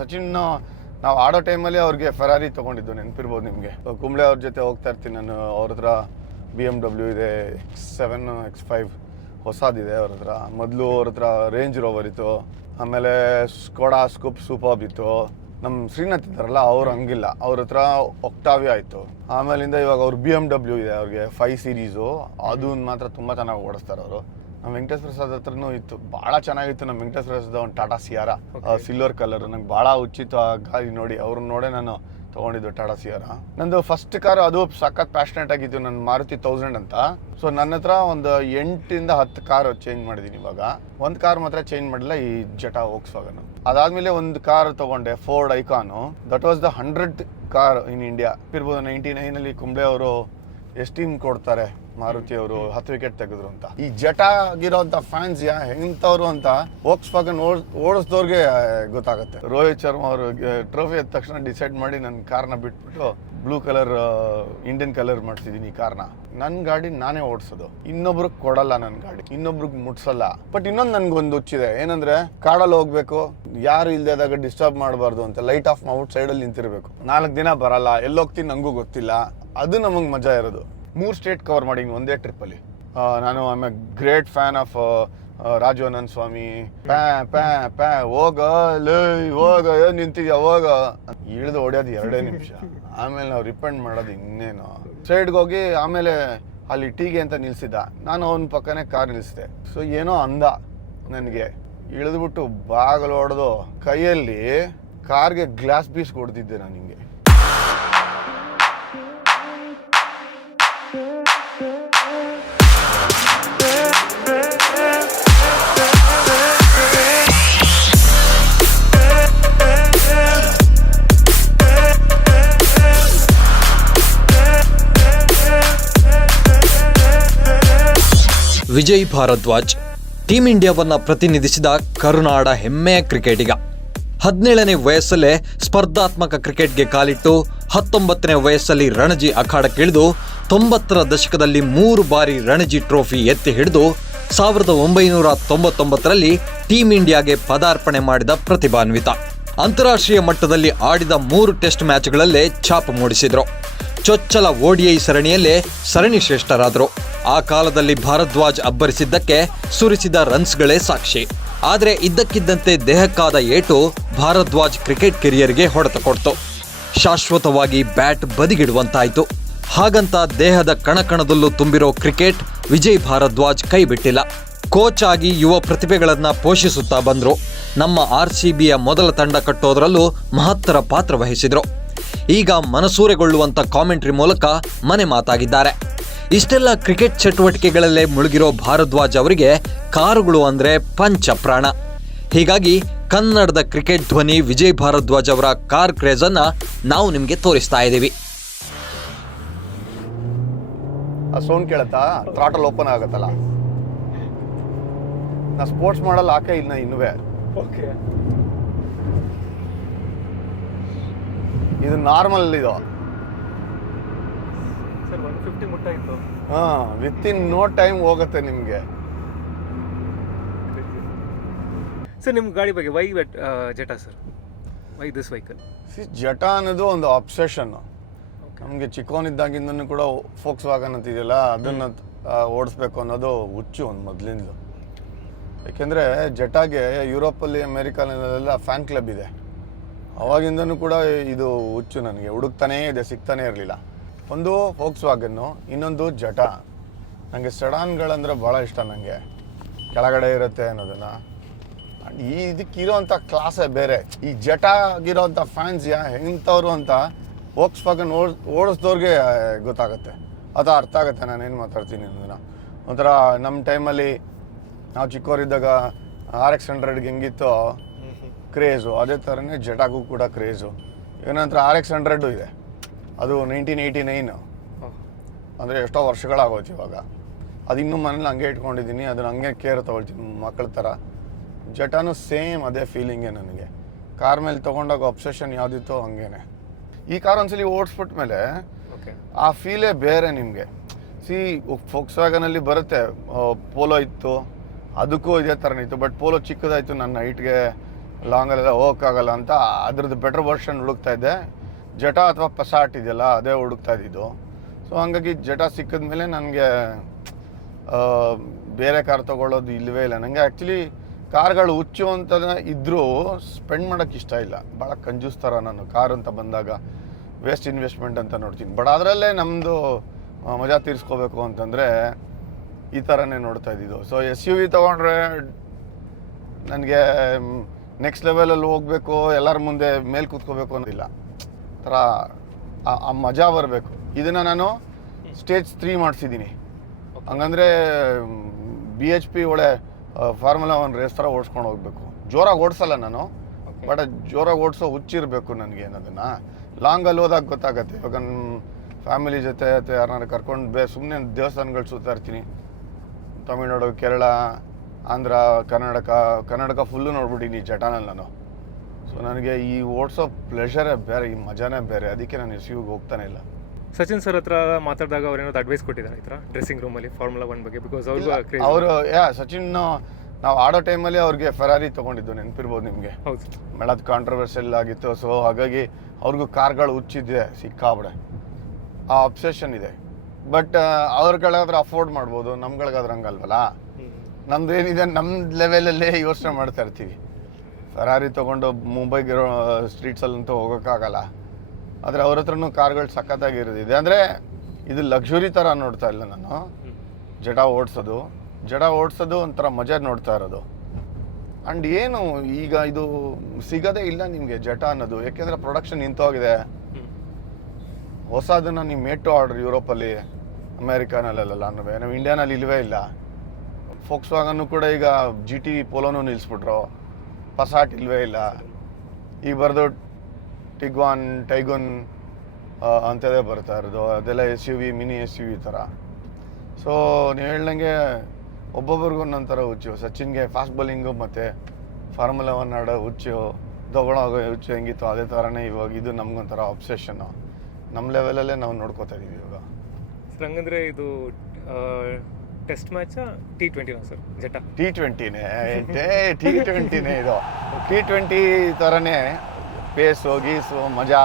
ಸಚಿನ್ ನಾವು ಆಡೋ ಟೈಮಲ್ಲಿ ಅವ್ರಿಗೆ ಫೆರಾರಿ ತೊಗೊಂಡಿದ್ದು ನೆನಪಿರ್ಬೋದು ನಿಮಗೆ. ಕುಂಬ್ಳೆ ಅವ್ರ ಜೊತೆ ಹೋಗ್ತಾ ಇರ್ತೀನಿ ನಾನು. ಅವ್ರ ಹತ್ರ BMW ಇದೆ, X7 X5 ಹೊಸದಿದೆ ಅವ್ರ ಹತ್ರ. ಮೊದಲು ಅವ್ರ ಹತ್ರ ರೇಂಜ್ ರೋವರ್ ಇತ್ತು, ಆಮೇಲೆ ಸ್ಕೋಡಾ ಸ್ಕೂಪ್ ಸೂಪರ್ಬ್ ಇತ್ತು. ನಮ್ಮ ಶ್ರೀನಾಥ್ ಇದ್ದಾರಲ್ಲ ಅವ್ರು ಹಂಗಿಲ್ಲ, ಅವ್ರ ಹತ್ರ ಒಕ್ಟಾವಿಯಾ ಇತ್ತು. ಆಮೇಲಿಂದ ಇವಾಗ ಅವ್ರು BMW ಇದೆ, ಅವ್ರಿಗೆ 5 ಸೀರೀಸು. ಅದನ್ನ ಮಾತ್ರ ತುಂಬ ಚೆನ್ನಾಗಿ ಓಡಿಸ್ತಾರೆ ಅವರು. ನಮ್ಮ ವೆಂಕಟೇಶ್ ಪ್ರಸಾದ್ ಹತ್ರನೂ ಇತ್ತು, ಭಾಳ ಚೆನ್ನಾಗಿತ್ತು. ನಮ್ಮ ವೆಂಕಟೇಶ್ ಪ್ರಸಾದ್ ಒಂದು ಟಾಟಾ ಸಿಯಾರ ಸಿಲ್ವರ್ ಕಲರ್, ನಂಗೆ ಭಾಳ ಹುಚ್ಚಿತ್ತು ಆ ಗಾಡಿ ನೋಡಿ. ಅವ್ರನ್ನ ನೋಡೇ ನಾನು ತೊಗೊಂಡಿದ್ದು ಟಾಟಾ ಸಿಯಾರ. ನಂದು ಫಸ್ಟ್ ಕಾರ್ ಅದು ಸಖತ್ ಪ್ಯಾಷನೇಟ್ ಆಗಿತ್ತು, ನನ್ನ ಮಾರುತಿ 1000 ಅಂತ. ಸೊ ನನ್ನ ಹತ್ರ ಒಂದು 8 ಇಂದ 10 ಕಾರ್ ಚೇಂಜ್ ಮಾಡಿದ್ದೀನಿ. ಇವಾಗ ಒಂದು ಕಾರ್ ಮಾತ್ರ ಚೇಂಜ್ ಮಾಡಿಲ್ಲ, ಈ ಜೆಟಾ ವೋಕ್ಸ್ವ್ಯಾಗನ್. ಅದಾದ್ಮೇಲೆ ಒಂದು ಕಾರ್ ತಗೊಂಡೆ, Ford icon. That was the 100th car in India. ಇರ್ಬೋದು 99 ಕುಂಬ್ಳೆ ಅವರು ಎಸ್ಟೀಮ್ ಕೊಡ್ತಾರೆ ಮಾರುತಿ ಅವರು 10 ವಿಕೆಟ್ ತೆಗೆದ್ರು ಅಂತ. ಈ ಜೆಟಾ ಆಗಿರೋಂಥ ಫ್ಯಾನ್ಸ್ ಎಂಥವ್ರು ಅಂತ ವೋಕ್ಸ್ವ್ಯಾಗನ್ ಓಡಿಸ್ದವ್ರಿಗೆ ಗೊತ್ತಾಗುತ್ತೆ. ರೋಹಿತ್ ಶರ್ಮಾ ಅವರು ಟ್ರೋಫಿ ಎದ್ದ ತಕ್ಷಣ ಡಿಸೈಡ್ ಮಾಡಿ ನನ್ನ ಕಾರ್ನ ಬಿಟ್ಬಿಟ್ಟು ಬ್ಲೂ ಕಲರ್ ಇಂಡಿಯನ್ ಕಲರ್ ಮಾಡ್ತಿದ್ದೀನಿ. ಈ ಕಾರ್ನ ನನ್ನ ಗಾಡಿ ನಾನೇ ಓಡಿಸೋದು, ಇನ್ನೊಬ್ರಿಗೆ ಕೊಡಲ್ಲ. ನನ್ನ ಗಾಡಿ ಇನ್ನೊಬ್ರಿಗೆ ಮುಟ್ಸಲ್ಲ. ಬಟ್ ಇನ್ನೊಂದು ನನ್ಗೊಂದು ಹುಚ್ಚಿದೆ, ಏನಂದ್ರೆ ಕಾಡಲ್ಲಿ ಹೋಗ್ಬೇಕು, ಯಾರು ಇಲ್ದೇದಾಗ ಡಿಸ್ಟರ್ಬ್ ಮಾಡಬಾರ್ದು ಅಂತ ಲೈಟ್ ಆಫ್ ಮಾಡ್ಬಿಟ್ಟು ಸೈಡಲ್ಲಿ ನಿಂತಿರ್ಬೇಕು. 4 ದಿನ ಬರಲ್ಲ, ಎಲ್ಲೋಗ್ತೀನಿ ನಂಗೂ ಗೊತ್ತಿಲ್ಲ. ಅದು ನಮಗೆ ಮಜಾ ಇರೋದು. 3 ಸ್ಟೇಟ್ ಕವರ್ ಮಾಡಿ ಒಂದೇ ಟ್ರಿಪ್ಪಲ್ಲಿ. ನಾನು I am a great fan of Rajavananda Swamy. ಪ್ಯಾ ಪ್ಯಾ ಪ್ಯಾ ಹೋಗ ನಿಂತಿದ್ಯಾ ಹೋಗ ಇಳಿದು ಹೊಡೆಯೋದು 2 ನಿಮಿಷ. ಆಮೇಲೆ ನಾವು ರಿಪೆಂಡ್ ಮಾಡೋದು ಇನ್ನೇನು. ಸೈಡ್ಗೆ ಹೋಗಿ ಆಮೇಲೆ ಅಲ್ಲಿ ಟೀಗೆ ಅಂತ ನಿಲ್ಸಿದ್ದ, ನಾನು ಅವನ ಪಕ್ಕನೇ ಕಾರ್ ನಿಲ್ಲಿಸಿದೆ. ಸೊ ಏನೋ ಅಂದ ನನಗೆ, ಇಳಿದ್ಬಿಟ್ಟು ಬಾಗಲು ಹೊಡೆದು ಕೈಯಲ್ಲಿ ಕಾರ್ಗೆ ಗ್ಲಾಸ್ ಪೀಸ್ ಕೊಡ್ತಿದ್ದೆ ನಾನು ಹಿಂಗೆ. ವಿಜಯ್ ಭಾರದ್ವಾಜ್ ಟೀಂ ಇಂಡಿಯಾವನ್ನ ಪ್ರತಿನಿಧಿಸಿದ ಕರುನಾಡ ಹೆಮ್ಮೆಯ ಕ್ರಿಕೆಟಿಗ. 17ನೇ ವಯಸ್ಸಲ್ಲೇ ಸ್ಪರ್ಧಾತ್ಮಕ ಕ್ರಿಕೆಟ್ಗೆ ಕಾಲಿಟ್ಟು 19ನೇ ವಯಸ್ಸಲ್ಲಿ ರಣಜಿ ಅಖಾಡಕ್ಕಿಳಿದು 90ರ ದಶಕದಲ್ಲಿ 3 ಬಾರಿ ರಣಜಿ ಟ್ರೋಫಿ ಎತ್ತಿ ಹಿಡಿದು 1999ರಲ್ಲಿ ಟೀಂ ಇಂಡಿಯಾಗೆ ಪದಾರ್ಪಣೆ ಮಾಡಿದ ಪ್ರತಿಭಾನ್ವಿತ. ಅಂತಾರಾಷ್ಟ್ರೀಯ ಮಟ್ಟದಲ್ಲಿ ಆಡಿದ 3 ಟೆಸ್ಟ್ ಮ್ಯಾಚ್ಗಳಲ್ಲೇ ಛಾಪು ಮೂಡಿಸಿದ್ರು. ಚೊಚ್ಚಲ ODI ಸರಣಿಯಲ್ಲೇ ಸರಣಿ ಶ್ರೇಷ್ಠರಾದರು. ಆ ಕಾಲದಲ್ಲಿ ಭಾರದ್ವಾಜ್ ಅಬ್ಬರಿಸಿದ್ದಕ್ಕೆ ಸುರಿಸಿದ ರನ್ಸ್ಗಳೇ ಸಾಕ್ಷಿ. ಆದರೆ ಇದ್ದಕ್ಕಿದ್ದಂತೆ ದೇಹಕ್ಕಾದ ಏಟು ಭಾರದ್ವಾಜ್ ಕ್ರಿಕೆಟ್ ಕೆರಿಯರ್ಗೆ ಹೊಡೆತ ಕೊಡ್ತು. ಶಾಶ್ವತವಾಗಿ ಬ್ಯಾಟ್ ಬದಿಗಿಡುವಂತಾಯಿತು. ಹಾಗಂತ ದೇಹದ ಕಣಕಣದಲ್ಲೂ ತುಂಬಿರೋ ಕ್ರಿಕೆಟ್ ವಿಜಯ್ ಭಾರದ್ವಾಜ್ ಕೈ ಬಿಟ್ಟಿಲ್ಲ. ಕೋಚ್ ಆಗಿ ಯುವ ಪ್ರತಿಭೆಗಳನ್ನ ಪೋಷಿಸುತ್ತಾ ಬಂದ್ರು. ನಮ್ಮ RCBಯ ಮೊದಲ ತಂಡ ಕಟ್ಟೋದ್ರಲ್ಲೂ ಮಹತ್ತರ ಪಾತ್ರ ವಹಿಸಿದ್ರು. ಈಗ ಮನಸೂರೆಗೊಳ್ಳುವಂತ ಕಾಮೆಂಟ್ರಿ ಮೂಲಕ ಮನೆ ಮಾತಾಗಿದ್ದಾರೆ. ಇಷ್ಟೆಲ್ಲ ಕ್ರಿಕೆಟ್ ಚಟುವಟಿಕೆಗಳಲ್ಲೇ ಮುಳುಗಿರೋ ಭಾರದ್ವಾಜ್ ಅವರಿಗೆ ಕಾರುಗಳು ಅಂದ್ರೆ ಪಂಚ ಪ್ರಾಣ. ಹೀಗಾಗಿ ಕನ್ನಡದ ಕ್ರಿಕೆಟ್ ಧ್ವನಿ ವಿಜಯ್ ಭಾರದ್ವಾಜ್ ಅವರ ಕಾರ್ ಕ್ರೇಜ್ ಅನ್ನ ನಾವು ನಿಮ್ಗೆ ತೋರಿಸ್ತಾ ಇದ್ದೀವಿ. ಆ ಸೌಂಡ್ ಕೇಳತ್ತಾ, ಥ್ರಾಟಲ್ ಓಪನ್ ಆಗತ್ತಲ್ಲ. ನಾ ಸ್ಪೋರ್ಟ್ಸ್ ಮಾಡಲ್ಲ, ಹಾಕೇ ಇಲ್ಲ ಇನ್ನುವೇ. ಇದು ನಾರ್ಮಲ್ ಇದು. ಸರ್ 150 ಮುಟ್ಟಾಯಿತು. ವಿತ್ ಇನ್ ನೋ ಟೈಮ್ ಹೋಗುತ್ತೆ ನಿಮಗೆ. ಸರ್ ನಿಮ್ಮ ಗಾಡಿ ಬಗ್ಗೆ why Jetta sir, why this vehicle? Jetta ಅನ್ನೋದು ಒಂದು ಅಬ್ಸೆಷನ್ ನಮಗೆ. ಚಿಕ್ಕವನಿದ್ದಾಗಿಂದನೂ ಕೂಡ ವೋಕ್ಸ್ವ್ಯಾಗನ್ ಅಂತಿದೆಯಲ್ಲ, ಅದನ್ನು ಓಡಿಸ್ಬೇಕು ಅನ್ನೋದು ಹುಚ್ಚು ಒಂದು ಮೊದಲಿಂದ. ಯಾಕೆಂದರೆ ಜೆಟಾಗೆ ಯುರೋಪಲ್ಲಿ ಅಮೇರಿಕಾದಲ್ಲೆಲ್ಲ ಫ್ಯಾನ್ ಕ್ಲಬ್ ಇದೆ. ಅವಾಗಿಂದನೂ ಕೂಡ ಇದು ಹುಚ್ಚು ನನಗೆ. ಹುಡುಕ್ತಾನೇ ಇದೆ, ಸಿಗ್ತಾನೆ ಇರಲಿಲ್ಲ. ಒಂದು ವೋಕ್ಸ್ವ್ಯಾಗನ್ನು, ಇನ್ನೊಂದು ಜೆಟಾ. ನನಗೆ ಸೆಡಾನ್ಗಳಂದ್ರೆ ಭಾಳ ಇಷ್ಟ. ನನಗೆ ಕೆಳಗಡೆ ಇರುತ್ತೆ ಅನ್ನೋದನ್ನು. ಇದಕ್ಕಿರೋಂಥ ಕ್ಲಾಸೇ ಬೇರೆ. ಈ ಜೆಟಾ ಆಗಿರೋಂಥ ಫ್ಯಾನ್ಸ್ ಎಂಥವ್ರು ಅಂತ ವೋಕ್ಸ್ವ್ಯಾಗನ್ ಓಡಿಸ್ದವ್ರಿಗೆ ಗೊತ್ತಾಗುತ್ತೆ, ಅದು ಅರ್ಥ ಆಗುತ್ತೆ ನಾನೇನು ಮಾತಾಡ್ತೀನಿ ಅನ್ನೋದನ್ನು. ಒಂಥರ ನಮ್ಮ ಟೈಮಲ್ಲಿ ನಾವು ಚಿಕ್ಕವರಿದ್ದಾಗ RX 100ಗೆ ಹೆಂಗಿತ್ತು ಕ್ರೇಜು, ಅದೇ ಥರನೇ ಜೆಟಾಗೂ ಕೂಡ ಕ್ರೇಜು. ಈಗ ನಂತರ RX 100 ಇದೆ, ಅದು 1989, ಅಂದರೆ ಎಷ್ಟೋ ವರ್ಷಗಳಾಗೋಯ್ತು ಇವಾಗ. ಅದು ಇನ್ನೂ ಮನೇಲಿ ಹಂಗೆ ಇಟ್ಕೊಂಡಿದ್ದೀನಿ, ಅದನ್ನು ಹಂಗೆ ಕೇರ್ ತೊಗೊಳ್ತೀನಿ ಮಕ್ಕಳ ಥರ. ಜೆಟಾನು ಸೇಮ್ ಅದೇ ಫೀಲಿಂಗೇ ನನಗೆ. ಕಾರ್ ಮೇಲೆ ತೊಗೊಂಡಾಗ ಅಬ್ಸೆಷನ್ ಯಾವುದಿತ್ತೋ ಹಂಗೇನೆ. ಈ ಕಾರ್ ಒಂದ್ಸಲಿ ಓಡಿಸ್ಬಿಟ್ಮೇಲೆ ಆ ಫೀಲೇ ಬೇರೆ ನಿಮಗೆ. ವೋಕ್ಸ್ವ್ಯಾಗನಲ್ಲಿ ಬರುತ್ತೆ, ಪೋಲೋ ಇತ್ತು, ಅದಕ್ಕೂ ಇದೇ ಥರನೇ ಇತ್ತು. ಬಟ್ ಪೋಲೋ ಚಿಕ್ಕದಾಯಿತು, ನನ್ನ ಹೈಟ್ಗೆ ಲಾಂಗಲ್ಲೆಲ್ಲ ಹೋಗೋಕ್ಕಾಗಲ್ಲ ಅಂತ ಅದ್ರದ್ದು ಬೆಟರ್ ವರ್ಷನ್ ಹುಡುಕ್ತಾ ಇದ್ದೆ. ಜಟಾ ಅಥವಾ ಪಸಾಟ್ ಇದೆಯಲ್ಲ ಅದೇ ಹುಡುಕ್ತಾ ಇದ್ದಿದ್ದು. ಸೊ ಹಂಗಾಗಿ ಜಟಾ ಸಿಕ್ಕಿದ ಮೇಲೆ ನನಗೆ ಬೇರೆ ಕಾರ್ ತೊಗೊಳ್ಳೋದು ಇಲ್ಲವೇ ಇಲ್ಲ. ನನಗೆ ಆ್ಯಕ್ಚುಲಿ ಕಾರ್ಗಳು ಹುಚ್ಚು ಅಂತ ಇದ್ದರೂ ಸ್ಪೆಂಡ್ ಮಾಡೋಕ್ಕೆ ಇಷ್ಟ ಇಲ್ಲ. ಭಾಳ ಕಂಜೂಸ್ ಥರ ನಾನು ಕಾರ್ ಅಂತ ಬಂದಾಗ ವೇಸ್ಟ್ ಇನ್ವೆಸ್ಟ್ಮೆಂಟ್ ಅಂತ ನೋಡ್ತೀನಿ. ಬಟ್ ಅದರಲ್ಲೇ ನಮ್ಮದು ಮಜಾ ತೀರಿಸ್ಕೋಬೇಕು ಅಂತಂದರೆ ಈ ಥರನೇ ನೋಡ್ತಾ ಇದ್ದಿದ್ದು. ಸೊ SUV ತೊಗೊಂಡ್ರೆ ನನಗೆ ನೆಕ್ಸ್ಟ್ ಲೆವೆಲಲ್ಲಿ ಹೋಗಬೇಕು, ಎಲ್ಲರ ಮುಂದೆ ಮೇಲೆ ಕೂತ್ಕೋಬೇಕು ಅನ್ನೋದಿಲ್ಲ. ಥರ ಆ ಮಜಾ ಬರಬೇಕು. ಇದನ್ನು ನಾನು ಸ್ಟೇಜ್ 3 ಮಾಡಿಸಿದ್ದೀನಿ. ಹಂಗಂದರೆ BHP ಒಳ್ಳೆ ಫಾರ್ಮುಲಾ 1 ರೇಸ್ ಥರ ಓಡಿಸ್ಕೊಂಡು ಹೋಗಬೇಕು. ಜೋರಾಗಿ ಓಡಿಸಲ್ಲ ನಾನು, ಬಟ್ ಜೋರಾಗಿ ಓಡಿಸೋ ಹುಚ್ಚಿರಬೇಕು ನನಗೆ ಅನ್ನೋದನ್ನು. ಲಾಂಗಲ್ಲಿ ಹೋದಾಗ ಗೊತ್ತಾಗತ್ತೆ. ಇವಾಗ ನನ್ನ ಫ್ಯಾಮಿಲಿ ಜೊತೆ ಅಥವಾ ಯಾರನ್ನಾರು ಕರ್ಕೊಂಡು ಸುಮ್ಮನೆ ದೇವಸ್ಥಾನಗಳು ಸುತ್ತಾ ಇರ್ತೀನಿ. ತಮಿಳ್ನಾಡು, ಕೇರಳ, ಆಂಧ್ರ, ಕರ್ನಾಟಕ ಫುಲ್ಲು ನೋಡ್ಬಿಟ್ಟಿನಿ ಜಟಾನಲ್ಲಿ ನಾನು. ಸೊ ನನಗೆ ಈ ಓಡಿಸೋ ಪ್ಲೆಷರೇ ಬೇರೆ, ಈ ಮಜಾನೇ ಬೇರೆ. ಅದಕ್ಕೆ ನಾನು SUVಗೆ ಹೋಗ್ತಾನೆ ಇಲ್ಲ. ಸಚಿನ್ ಸರ್ ಹತ್ರ ಮಾತಾಡಿದಾಗ ಅವ್ರು ಏನಾದ್ರು ಅಡ್ವೈಸ್ ಕೊಟ್ಟಿದ್ದಾರೆ ಈ ಥರ ಡ್ರೆಸ್ಸಿಂಗ್ ರೂಮಲ್ಲಿ ಫಾರ್ಮುಲಾ 1 ಬಗ್ಗೆ? ಬಿಕಾಸ್ ಅವರು ಸಚಿನ್ ನಾವು ಆಡೋ ಟೈಮಲ್ಲಿ ಅವ್ರಿಗೆ ಫೆರಾರಿ ತೊಗೊಂಡಿದ್ದು ನೆನಪಿರ್ಬೋದು ನಿಮಗೆ. ಹೌದು, ಮೇಳದ ಕಾಂಟ್ರವರ್ಸಿಯಲ್ ಆಗಿತ್ತು. ಸೊ ಹಾಗಾಗಿ ಅವ್ರಿಗೂ ಕಾರ್ಗಳು ಹುಚ್ಚಿದೆ ಸಿಕ್ಕಾಬಿಡೆ, ಆ ಅಬ್ಸೆಷನ್ ಇದೆ. ಬಟ್ ಅವ್ರುಗಳಾದ್ರೆ ಅಫೋರ್ಡ್ ಮಾಡ್ಬೋದು, ನಮ್ಗಳಿಗಾದ್ರೆ ಹಂಗಲ್ವಲ್ಲ. ನಮ್ದು ಏನಿದೆ ನಮ್ಮ ಲೆವೆಲಲ್ಲೇ ಯೋಚನೆ ಮಾಡ್ತಾ ಇರ್ತೀವಿ. ಫೆರಾರಿ ತೊಗೊಂಡು ಮುಂಬೈಗಿರೋ ಸ್ಟ್ರೀಟ್ಸಲ್ಲಂತೂ ಹೋಗೋಕ್ಕಾಗಲ್ಲ. ಆದರೆ ಅವ್ರ ಹತ್ರನೂ ಕಾರ್ಗಳು ಸಖತ್ತಾಗಿರೋದಿದೆ. ಅಂದರೆ ಇದು ಲಕ್ಸುರಿ ಥರ ನೋಡ್ತಾ ಇಲ್ಲ ನಾನು. ಜಟಾ ಓಡಿಸೋದು ಒಂಥರ ಮಜಾ ನೋಡ್ತಾ ಇರೋದು. ಆ್ಯಂಡ್ ಏನು ಈಗ ಇದು ಸಿಗೋದೇ ಇಲ್ಲ ನಿಮಗೆ ಜಟಾ ಅನ್ನೋದು. ಯಾಕೆಂದರೆ ಪ್ರೊಡಕ್ಷನ್ ನಿಂತೋಗಿದೆ. ಹೊಸದನ್ನು ನೀವು ಮೇಟು ಆರ್ಡ್ರ್ ಯುರೋಪಲ್ಲಿ, ಅಮೇರಿಕಾನಲ್ಲೆಲ್ಲ ನಾವು ಇಂಡಿಯಾನಲ್ಲಿ ಇಲ್ಲವೇ ಇಲ್ಲ. ಫೋಕ್ಸ್ ವ್ಯಾಗನ್ನು ಕೂಡ ಈಗ GT ಪೋಲೋನು ನಿಲ್ಲಿಸ್ಬಿಟ್ರು. ಪಸಾಟ್ ಇಲ್ಲವೇ ಇಲ್ಲ. ಈಗ ಬರೆದು ಟೈಗುನ್ ಅಂಥದ್ದೇ ಬರ್ತಾ ಇರೋದು. ಅದೆಲ್ಲ SUV, ಮಿನಿ SUV ಥರ. ಸೊ ನೀವು ಹೇಳ್ದಂಗೆ ಒಬ್ಬೊಬ್ರಿಗೂ ಒಂದೊಂಥರ ಹುಚ್ಚು. ಸಚಿನ್ಗೆ ಫಾಸ್ಟ್ ಬೌಲಿಂಗು ಮತ್ತು ಫಾರ್ಮುಲಾ 1 ಆಡೋ ಹುಚ್ಚು, ತೊಗೊಳೋಗೋ ಹುಚ್ಚು ಹೆಂಗಿತ್ತು ಅದೇ ಥರನೇ ಇವಾಗ ಇದು ನಮ್ಗೊಂಥರ ಅಬ್ಸೆಷನ್ನು. ನಮ್ಮ ಲೆವೆಲಲ್ಲೇ ನಾವು ನೋಡ್ಕೋತಾ ಇದ್ದೀವಿ ಇವಾಗ. ಸರ್ ಹಂಗಂದರೆ ಇದು ಟೆಸ್ಟ್ ಮ್ಯಾಚಾ T20 ಸರ್ ಜಟಾ? T20ನೇ ಇದು. T20 ಥರನೇ ಪೇಸು ಗೀಸು ಮಜಾ,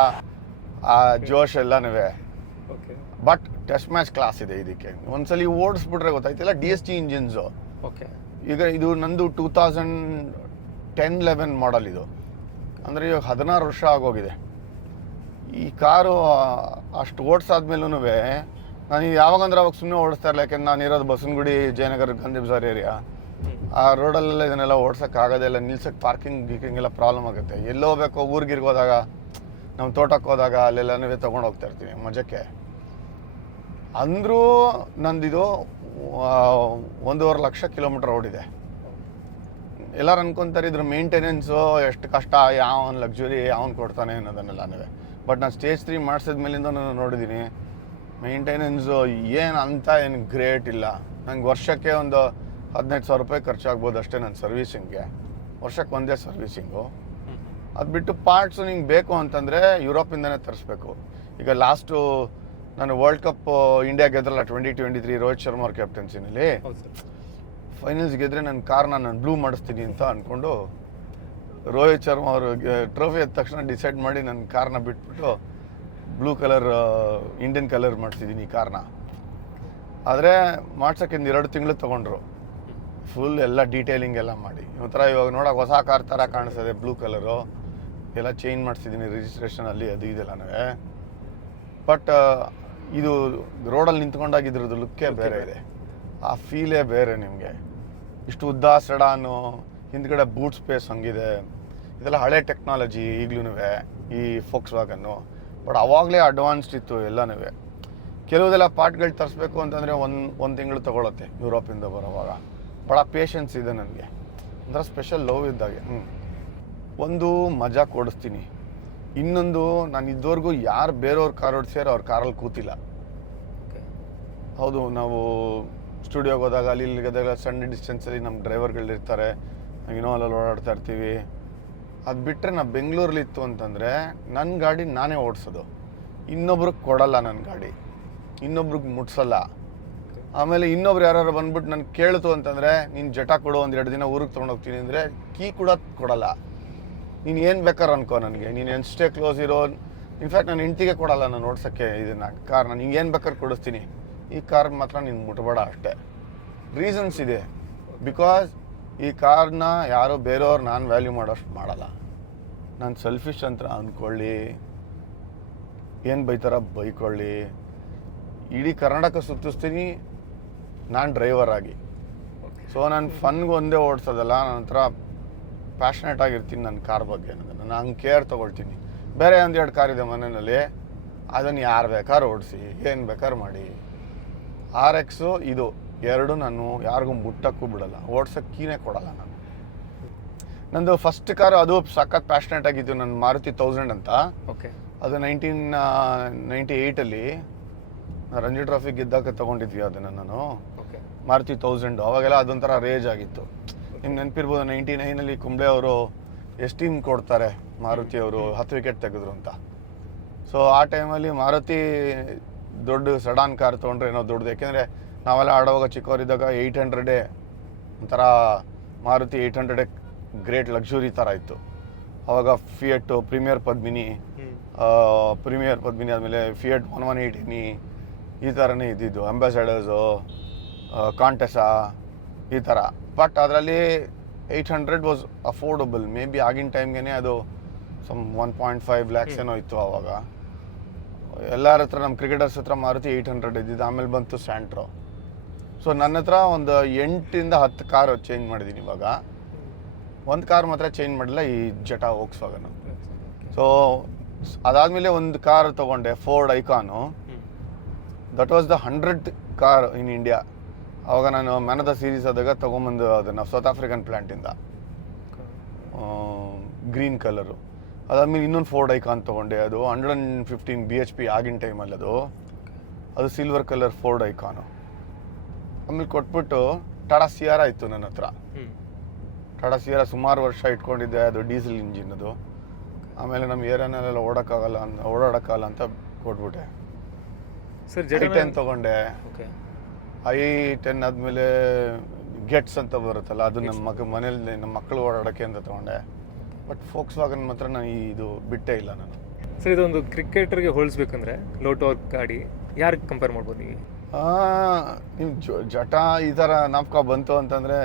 ಆ ಜೋಶ್ ಎಲ್ಲನೂ. Okay, but test match class ಇದೆ ಇದಕ್ಕೆ. ಒಂದ್ಸಲಿ ಓಡಿಸ್ಬಿಟ್ರೆ ಗೊತ್ತಾಯ್ತಿಲ್ಲ. DSG engines. ಓಕೆ, ಈಗ ಇದು ನಂದು 2010-11 ಮಾಡಲ್ ಇದು. ಅಂದರೆ ಇವಾಗ 16 ವರ್ಷ ಆಗೋಗಿದೆ. ಈ ಕಾರು ಅಷ್ಟು ಓಡಿಸಾದ್ಮೇಲೂ ನಾನು ಯಾವಾಗಂದ್ರೆ ಅವಾಗ ಸುಮ್ಮನೆ ಓಡಿಸ್ತಾ ಇರಲಿಲ್ಲ. ಯಾಕೆಂದ್ರೆ ನಾನು ಇರೋದು ಬಸವನಗುಡಿ, ಜಯನಗರ, ಗಾಂಧಿ ಬಜಾರ್ ಏರಿಯಾ. ಆ ರೋಡಲ್ಲೆಲ್ಲ ಇದನ್ನೆಲ್ಲ ಓಡ್ಸೋಕ್ಕಾಗೋದಿಲ್ಲ. ನಿಲ್ಸೋಕ್ಕೆ ಪಾರ್ಕಿಂಗ್ ಎಲ್ಲ ಪ್ರಾಬ್ಲಮ್ ಆಗುತ್ತೆ. ಎಲ್ಲೋ ಹೋಗ್ಬೇಕು, ಊರಿಗೆ ಹೋದಾಗ, ನಮ್ಮ ತೋಟಕ್ಕೆ ಹೋದಾಗ ಅಲ್ಲೆಲ್ಲನೂ ತೊಗೊಂಡು ಹೋಗ್ತಾ ಇರ್ತೀನಿ ಮಜಕ್ಕೆ. ಅಂದರೂ ನಂದಿದು 1.5 ಲಕ್ಷ ಕಿಲೋಮೀಟರ್ ಓಡಿದೆ. ಎಲ್ಲರೂ ಅನ್ಕೊತಾರೆ ಇದ್ರ ಮೇಂಟೆನೆನ್ಸು ಎಷ್ಟು ಕಷ್ಟ, ಯಾವನ್ ಲಕ್ಸುರಿ ಯಾವನ್ ಕೊಡ್ತಾನೆ ಅನ್ನೋದನ್ನೆಲ್ಲನೂ. ಬಟ್ ನಾನು ಸ್ಟೇಜ್ 3 ಮಾಡಿಸಿದ ಮೇಲಿಂದ ನಾನು ನೋಡಿದ್ದೀನಿ ಮೇಂಟೆನೆನ್ಸು ಏನು ಗ್ರೇಟ್ ಇಲ್ಲ. ನಂಗೆ ವರ್ಷಕ್ಕೆ ಒಂದು 15,000 ರೂಪಾಯಿ ಖರ್ಚಾಗ್ಬೋದು ಅಷ್ಟೇ ನನ್ನ ಸರ್ವೀಸಿಂಗ್ಗೆ. ವರ್ಷಕ್ಕೆ ಒಂದೇ ಸರ್ವೀಸಿಂಗು. ಅದು ಬಿಟ್ಟು ಪಾರ್ಟ್ಸು ನಿಂಗೆ ಬೇಕು ಅಂತಂದರೆ ಯುರೋಪಿಂದನೇ ತರಿಸ್ಬೇಕು. ಈಗ ಲಾಸ್ಟು ನಾನು ವರ್ಲ್ಡ್ ಕಪ್ ಇಂಡಿಯಾ ಗೆದ್ರಲ್ಲ 2023 ರೋಹಿತ್ ಶರ್ಮಾ ಅವ್ರ ಕ್ಯಾಪ್ಟನ್ಸಿನಲ್ಲಿ. ಫೈನಲ್ಸ್ ಗೆದ್ರೆ ನನ್ನ ಕಾರ್ನ ನಾನು ಬ್ಲೂ ಮಾಡಿಸ್ತೀನಿ ಅಂತ ಅಂದ್ಕೊಂಡು ರೋಹಿತ್ ಶರ್ಮಾ ಅವರು ಟ್ರೋಫಿ ಎದ್ದ ತಕ್ಷಣ ಡಿಸೈಡ್ ಮಾಡಿ ನನ್ನ ಕಾರ್ನ ಬಿಟ್ಬಿಟ್ಟು ಬ್ಲೂ ಕಲರ್ ಇಂಡಿಯನ್ ಕಲರ್ ಮಾಡಿಸಿದ್ದೀನಿ ಈ ಕಾರ್ನ. ಆದರೆ ಮಾಡ್ಸೋಕ್ಕೆ 2 ತಿಂಗಳು ತೊಗೊಂಡ್ರು. ಫುಲ್ ಎಲ್ಲ ಡೀಟೇಲಿಂಗ್ ಎಲ್ಲ ಮಾಡಿ ಒಂಥರ ಇವಾಗ ನೋಡೋಕೆ ಹೊಸ ಕಾರ್ ಥರ ಕಾಣಿಸ್ತದೆ. ಬ್ಲೂ ಕಲರು ಎಲ್ಲ ಚೇಂಜ್ ಮಾಡಿಸಿದ್ದೀನಿ ರಿಜಿಸ್ಟ್ರೇಷನಲ್ಲಿ, ಅದು ಇದೆಲ್ಲನೂ. ಬಟ್ ಇದು ರೋಡಲ್ಲಿ ನಿಂತ್ಕೊಂಡಾಗಿದ್ರದ್ದು ಲುಕ್ಕೇ ಬೇರೆ ಇದೆ, ಆ ಫೀಲೇ ಬೇರೆ ನಿಮಗೆ. ಇಷ್ಟು ಉದ್ದ ಸೆಡಾನು, ಹಿಂದ್ಗಡೆ ಬೂಟ್ ಸ್ಪೇಸ್ ಹಂಗಿದೆ. ಇದೆಲ್ಲ ಹಳೆ ಟೆಕ್ನಾಲಜಿ ಈಗಲೂ ಈ ಫೋಕ್ಸ್ ವ್ಯಾಗನ್ನು. ಬಟ್ ಅವಾಗಲೇ ಅಡ್ವಾನ್ಸ್ಡ್ ಇತ್ತು ಎಲ್ಲನೂ. ಕೆಲವುದೆಲ್ಲ ಪಾರ್ಟ್ಗಳು ತರಿಸ್ಬೇಕು ಅಂತಂದರೆ ಒಂದು ತಿಂಗಳು ತೊಗೊಳತ್ತೆ ಯುರೋಪಿಂದ ಬರೋವಾಗ. ಭಾಳ ಪೇಷನ್ಸ್ ಇದೆ ನನಗೆ, ಒಂಥರ ಸ್ಪೆಷಲ್ ಲವ್ ಇದ್ದಾಗೆ. ಒಂದು ಮಜಾ ಕೊಡಿಸ್ತೀನಿ. ಇನ್ನೊಂದು, ನಾನು ಇದುವರೆಗೂ ಯಾರು ಬೇರೆಯವ್ರ ಕಾರ್ ಓಡಿಸ್ಯಾರೋ ಅವ್ರ ಕಾರಲ್ಲಿ ಕೂತಿಲ್ಲ. ಹೌದು, ನಾವು ಸ್ಟುಡಿಯೋಗೆ ಹೋದಾಗ ಅಲ್ಲಿ ಇಲ್ಲಿಗೆದಾಗ ಸಣ್ಣ ಡಿಸ್ಟೆನ್ಸಲ್ಲಿ ನಮ್ಮ ಡ್ರೈವರ್ಗಳಿರ್ತಾರೆ, ಇನೋವಲ್ಲಿ ಓಡಾಡ್ತಾ ಇರ್ತೀವಿ. ಅದು ಬಿಟ್ಟರೆ ನಾನು ಬೆಂಗಳೂರಲ್ಲಿತ್ತು ಅಂತಂದರೆ ನನ್ನ ಗಾಡಿ ನಾನೇ ಓಡಿಸೋದು, ಇನ್ನೊಬ್ರಿಗೆ ಕೊಡಲ್ಲ. ನನ್ನ ಗಾಡಿ ಇನ್ನೊಬ್ರಿಗೆ ಮುಟ್ಸಲ್ಲ. ಆಮೇಲೆ ಇನ್ನೊಬ್ರು ಯಾರು ಬಂದ್ಬಿಟ್ಟು ನನಗೆ ಕೇಳ್ತು ಅಂತಂದರೆ ನೀನು ಜಟಾ ಕೊಡು, 1-2 ದಿನ ಊರಿಗೆ ತೊಗೊಂಡೋಗ್ತೀನಿ ಅಂದರೆ ಕೀ ಕೂಡ ಕೊಡಲ್ಲ. ನೀನು ಏನು ಬೇಕಾದ್ರೆ ಅನ್ಕೋ ನನಗೆ, ನೀನು ಎಷ್ಟೇ ಕ್ಲೋಸ್ ಇರೋ, ಇನ್ಫ್ಯಾಕ್ಟ್ ನಾನು ಹೆಂಡ್ತಿಗೆ ಕೊಡಲ್ಲ ನಾನು ಓಡ್ಸೋಕ್ಕೆ ಇದನ್ನು ಕಾರ್, ನಾನು ಹಿಂಗೆ ಏನು ಬೇಕಾದ್ರೆ ಕೊಡಿಸ್ತೀನಿ, ಈ ಕಾರ್ ಮಾತ್ರ ನೀನು ಮುಟ್ಬೇಡ ಅಷ್ಟೇ. ರೀಸನ್ಸ್ ಇದೆ, ಬಿಕಾಸ್ ಈ ಕಾರ್ನ ಯಾರೋ ಬೇರೆಯವ್ರು ನಾನು ವ್ಯಾಲ್ಯೂ ಮಾಡೋಷ್ಟು ಮಾಡಲ್ಲ. ನಾನು ಸೆಲ್ಫಿಶ್ ಅಂತ ಅಂದ್ಕೊಳ್ಳಿ, ಏನು ಬೈತಾರ ಬೈಕೊಳ್ಳಿ, ಇಡೀ ಕರ್ನಾಟಕ ಸುತ್ತಿಸ್ತೀನಿ ನಾನು ಡ್ರೈವರ್ ಆಗಿ. ಸೊ ನಾನು ಫನ್ಗೆ ಒಂದೇ ಓಡಿಸೋದಲ್ಲ, ನನ್ನ ಹತ್ರ ಪ್ಯಾಷನೇಟ್ ಆಗಿರ್ತೀನಿ ನನ್ನ ಕಾರ್ ಬಗ್ಗೆ. ನಾನು ಹಂಗೆ ಕೇರ್ ತೊಗೊಳ್ತೀನಿ. ಬೇರೆ ಒಂದೆರಡು ಕಾರ್ ಇದೆ ಮನೆಯಲ್ಲಿ, ಅದನ್ನು ಯಾರು ಬೇಕಾದ್ರೂ ಓಡಿಸಿ, ಏನು ಬೇಕಾದ್ರೂ ಮಾಡಿ. RX ಇದು ಎರಡು ನಾನು ಯಾರಿಗೂ ಮುಟ್ಟಕ್ಕೂ ಬಿಡಲ್ಲ, ಓಡ್ಸೋಕ್ಕೆ ಕೀನೇ ಕೊಡಲ್ಲ ನಾನು. ನಂದು ಫಸ್ಟ್ ಕಾರು ಅದು ಸಖತ್ ಪ್ಯಾಷನೇಟ್ ಆಗಿತ್ತು, ನನ್ನ ಮಾರುತಿ 1000 ಅಂತ. ಓಕೆ. ಅದು 1998 ರಂಜಿ ಟ್ರಾಫಿ ಗೆದ್ದಾಗ ತೊಗೊಂಡಿದ್ವಿ ಅದನ್ನು ನಾನು, ಮಾರುತಿ 1000. ಅವಾಗೆಲ್ಲ ಅದೊಂಥರ ರೇಜ್ ಆಗಿತ್ತು. ನಿಮ್ಗೆ ನೆನಪಿರ್ಬೋದು 99 ಕುಂಬ್ಳೆ ಅವರು ಎಷ್ಟು ಟೀಮ್ ಕೊಡ್ತಾರೆ ಮಾರುತಿಯವರು 10 ವಿಕೆಟ್ ತೆಗೆದ್ರು ಅಂತ. ಸೊ ಆ ಟೈಮಲ್ಲಿ ಮಾರುತಿ ದೊಡ್ಡ ಸಡಾನ್ ಕಾರ್ ತೊಗೊಂಡ್ರೆ ಏನೋ ದೊಡ್ಡದು, ಯಾಕೆಂದರೆ ನಾವೆಲ್ಲ ಆಡೋವಾಗ ಚಿಕ್ಕವರಿದ್ದಾಗ 800 ಒಂಥರ ಮಾರುತಿ 800 ಗ್ರೇಟ್ ಲಕ್ಸುರಿ ಥರ ಇತ್ತು. ಅವಾಗ ಫಿಯಟ್ ಪ್ರೀಮಿಯರ್ ಪದ್ಮಿನಿ ಆದಮೇಲೆ ಫಿಯಟ್ 1180 ಈ ಥರನೇ ಇದ್ದಿದ್ದು, ಅಂಬಾಸಡರ್ಸು, ಕಾಂಟೆಸಾ ಈ ಥರ. ಬಟ್ ಅದರಲ್ಲಿ 800 ವಾಸ್ ಅಫೋರ್ಡಬಲ್. ಮೇ ಬಿ ಆಗಿನ ಟೈಮ್ಗೆ ಅದು ಸಮ್ 1.5 lakhs ಏನೋ ಇತ್ತು ಆವಾಗ. ಎಲ್ಲರ ಹತ್ರ ನಮ್ಮ ಕ್ರಿಕೆಟರ್ಸ್ ಹತ್ರ ಮಾರುತಿ 800 ಇದ್ದಿದ್ದು. ಆಮೇಲೆ ಬಂತು ಸ್ಯಾಂಟ್ರೋ. ಸೊ ನನ್ನ ಹತ್ರ ಒಂದು 8 ಇಂದ 10 ಕಾರು ಚೇಂಜ್ ಮಾಡಿದ್ದೀನಿ. ಇವಾಗ ಒಂದು ಕಾರ್ ಮಾತ್ರ ಚೇಂಜ್ ಮಾಡಿಲ್ಲ, ಈ ಜೆಟಾ ವೋಕ್ಸ್ವ್ಯಾಗನ್. ಸೊ ಅದಾದಮೇಲೆ ಒಂದು ಕಾರ್ ತೊಗೊಂಡೆ, Ford icon. That was the 100th car in India. ಆವಾಗ ನಾನು ಮ್ಯಾನ್ ಆಫ್ ದ ಸೀರೀಸ್ ಆದಾಗ ತೊಗೊಂಬಂದು ಅದನ್ನು ಸೌತ್ ಆಫ್ರಿಕನ್ ಪ್ಲ್ಯಾಂಟಿಂದ, ಗ್ರೀನ್ ಕಲರು. ಅದಾದಮೇಲೆ ಇನ್ನೊಂದು ಫೋರ್ಡ್ ಐಕಾನ್ ತೊಗೊಂಡೆ, ಅದು 115 BHP ಆಗಿನ ಟೈಮಲ್ಲಿ ಅದು ಸಿಲ್ವರ್ ಕಲರ್ ಫೋರ್ಡ್ ಐಕಾನು. ಆಮೇಲೆ ಕೊಟ್ಬಿಟ್ಟು ಟಾಟಾ ಸಿಯಾರಾ ಇತ್ತು ನನ್ನ ಹತ್ರ. ಟಾಟಾ ಸಿಯಾರಾ ಸುಮಾರು ವರ್ಷ ಇಟ್ಕೊಂಡಿದ್ದೆ, ಅದು ಡೀಸೆಲ್ ಇಂಜಿನ್ ಅದು. ಆಮೇಲೆ ನಮ್ಮ ಏರಿಯಾನಲ್ಲೆಲ್ಲ ಓಡಾಡೋಕ್ಕಾಗಲ್ಲ ಅಂತ ಕೊಟ್ಬಿಟ್ಟೆ. ಸರ್ I10 ತೊಗೊಂಡೆ. I10 ಆದಮೇಲೆ ಗೆಟ್ಸ್ ಅಂತ ಬರುತ್ತಲ್ಲ, ಅದು ನಮ್ಮ ಮನೇಲಿ ನಮ್ಮ ಮಕ್ಕಳು ಓಡಾಡೋಕ್ಕೆ ಅಂತ ತೊಗೊಂಡೆ. ಬಟ್ ಫೋಕ್ಸ್ವ್ಯಾಗನ್ ಮಾತ್ರ ನಾನು ಇದು ಬಿಟ್ಟೇ ಇಲ್ಲ ನಾನು. ಸರ್ ಇದೊಂದು ಕ್ರಿಕೆಟರ್ಗೆ ಹೋಲಿಸ್ಬೇಕಂದ್ರೆ ಲೋಟೋ ಗಾಡಿ ಯಾರಿಗೆ ಕಂಪೇರ್ ಮಾಡ್ಬೋದು ನೀವು? ನೀವು ಜಟಾ ಈ ಥರ ನಾಪ್ಕ ಬಂತು ಅಂತಂದರೆ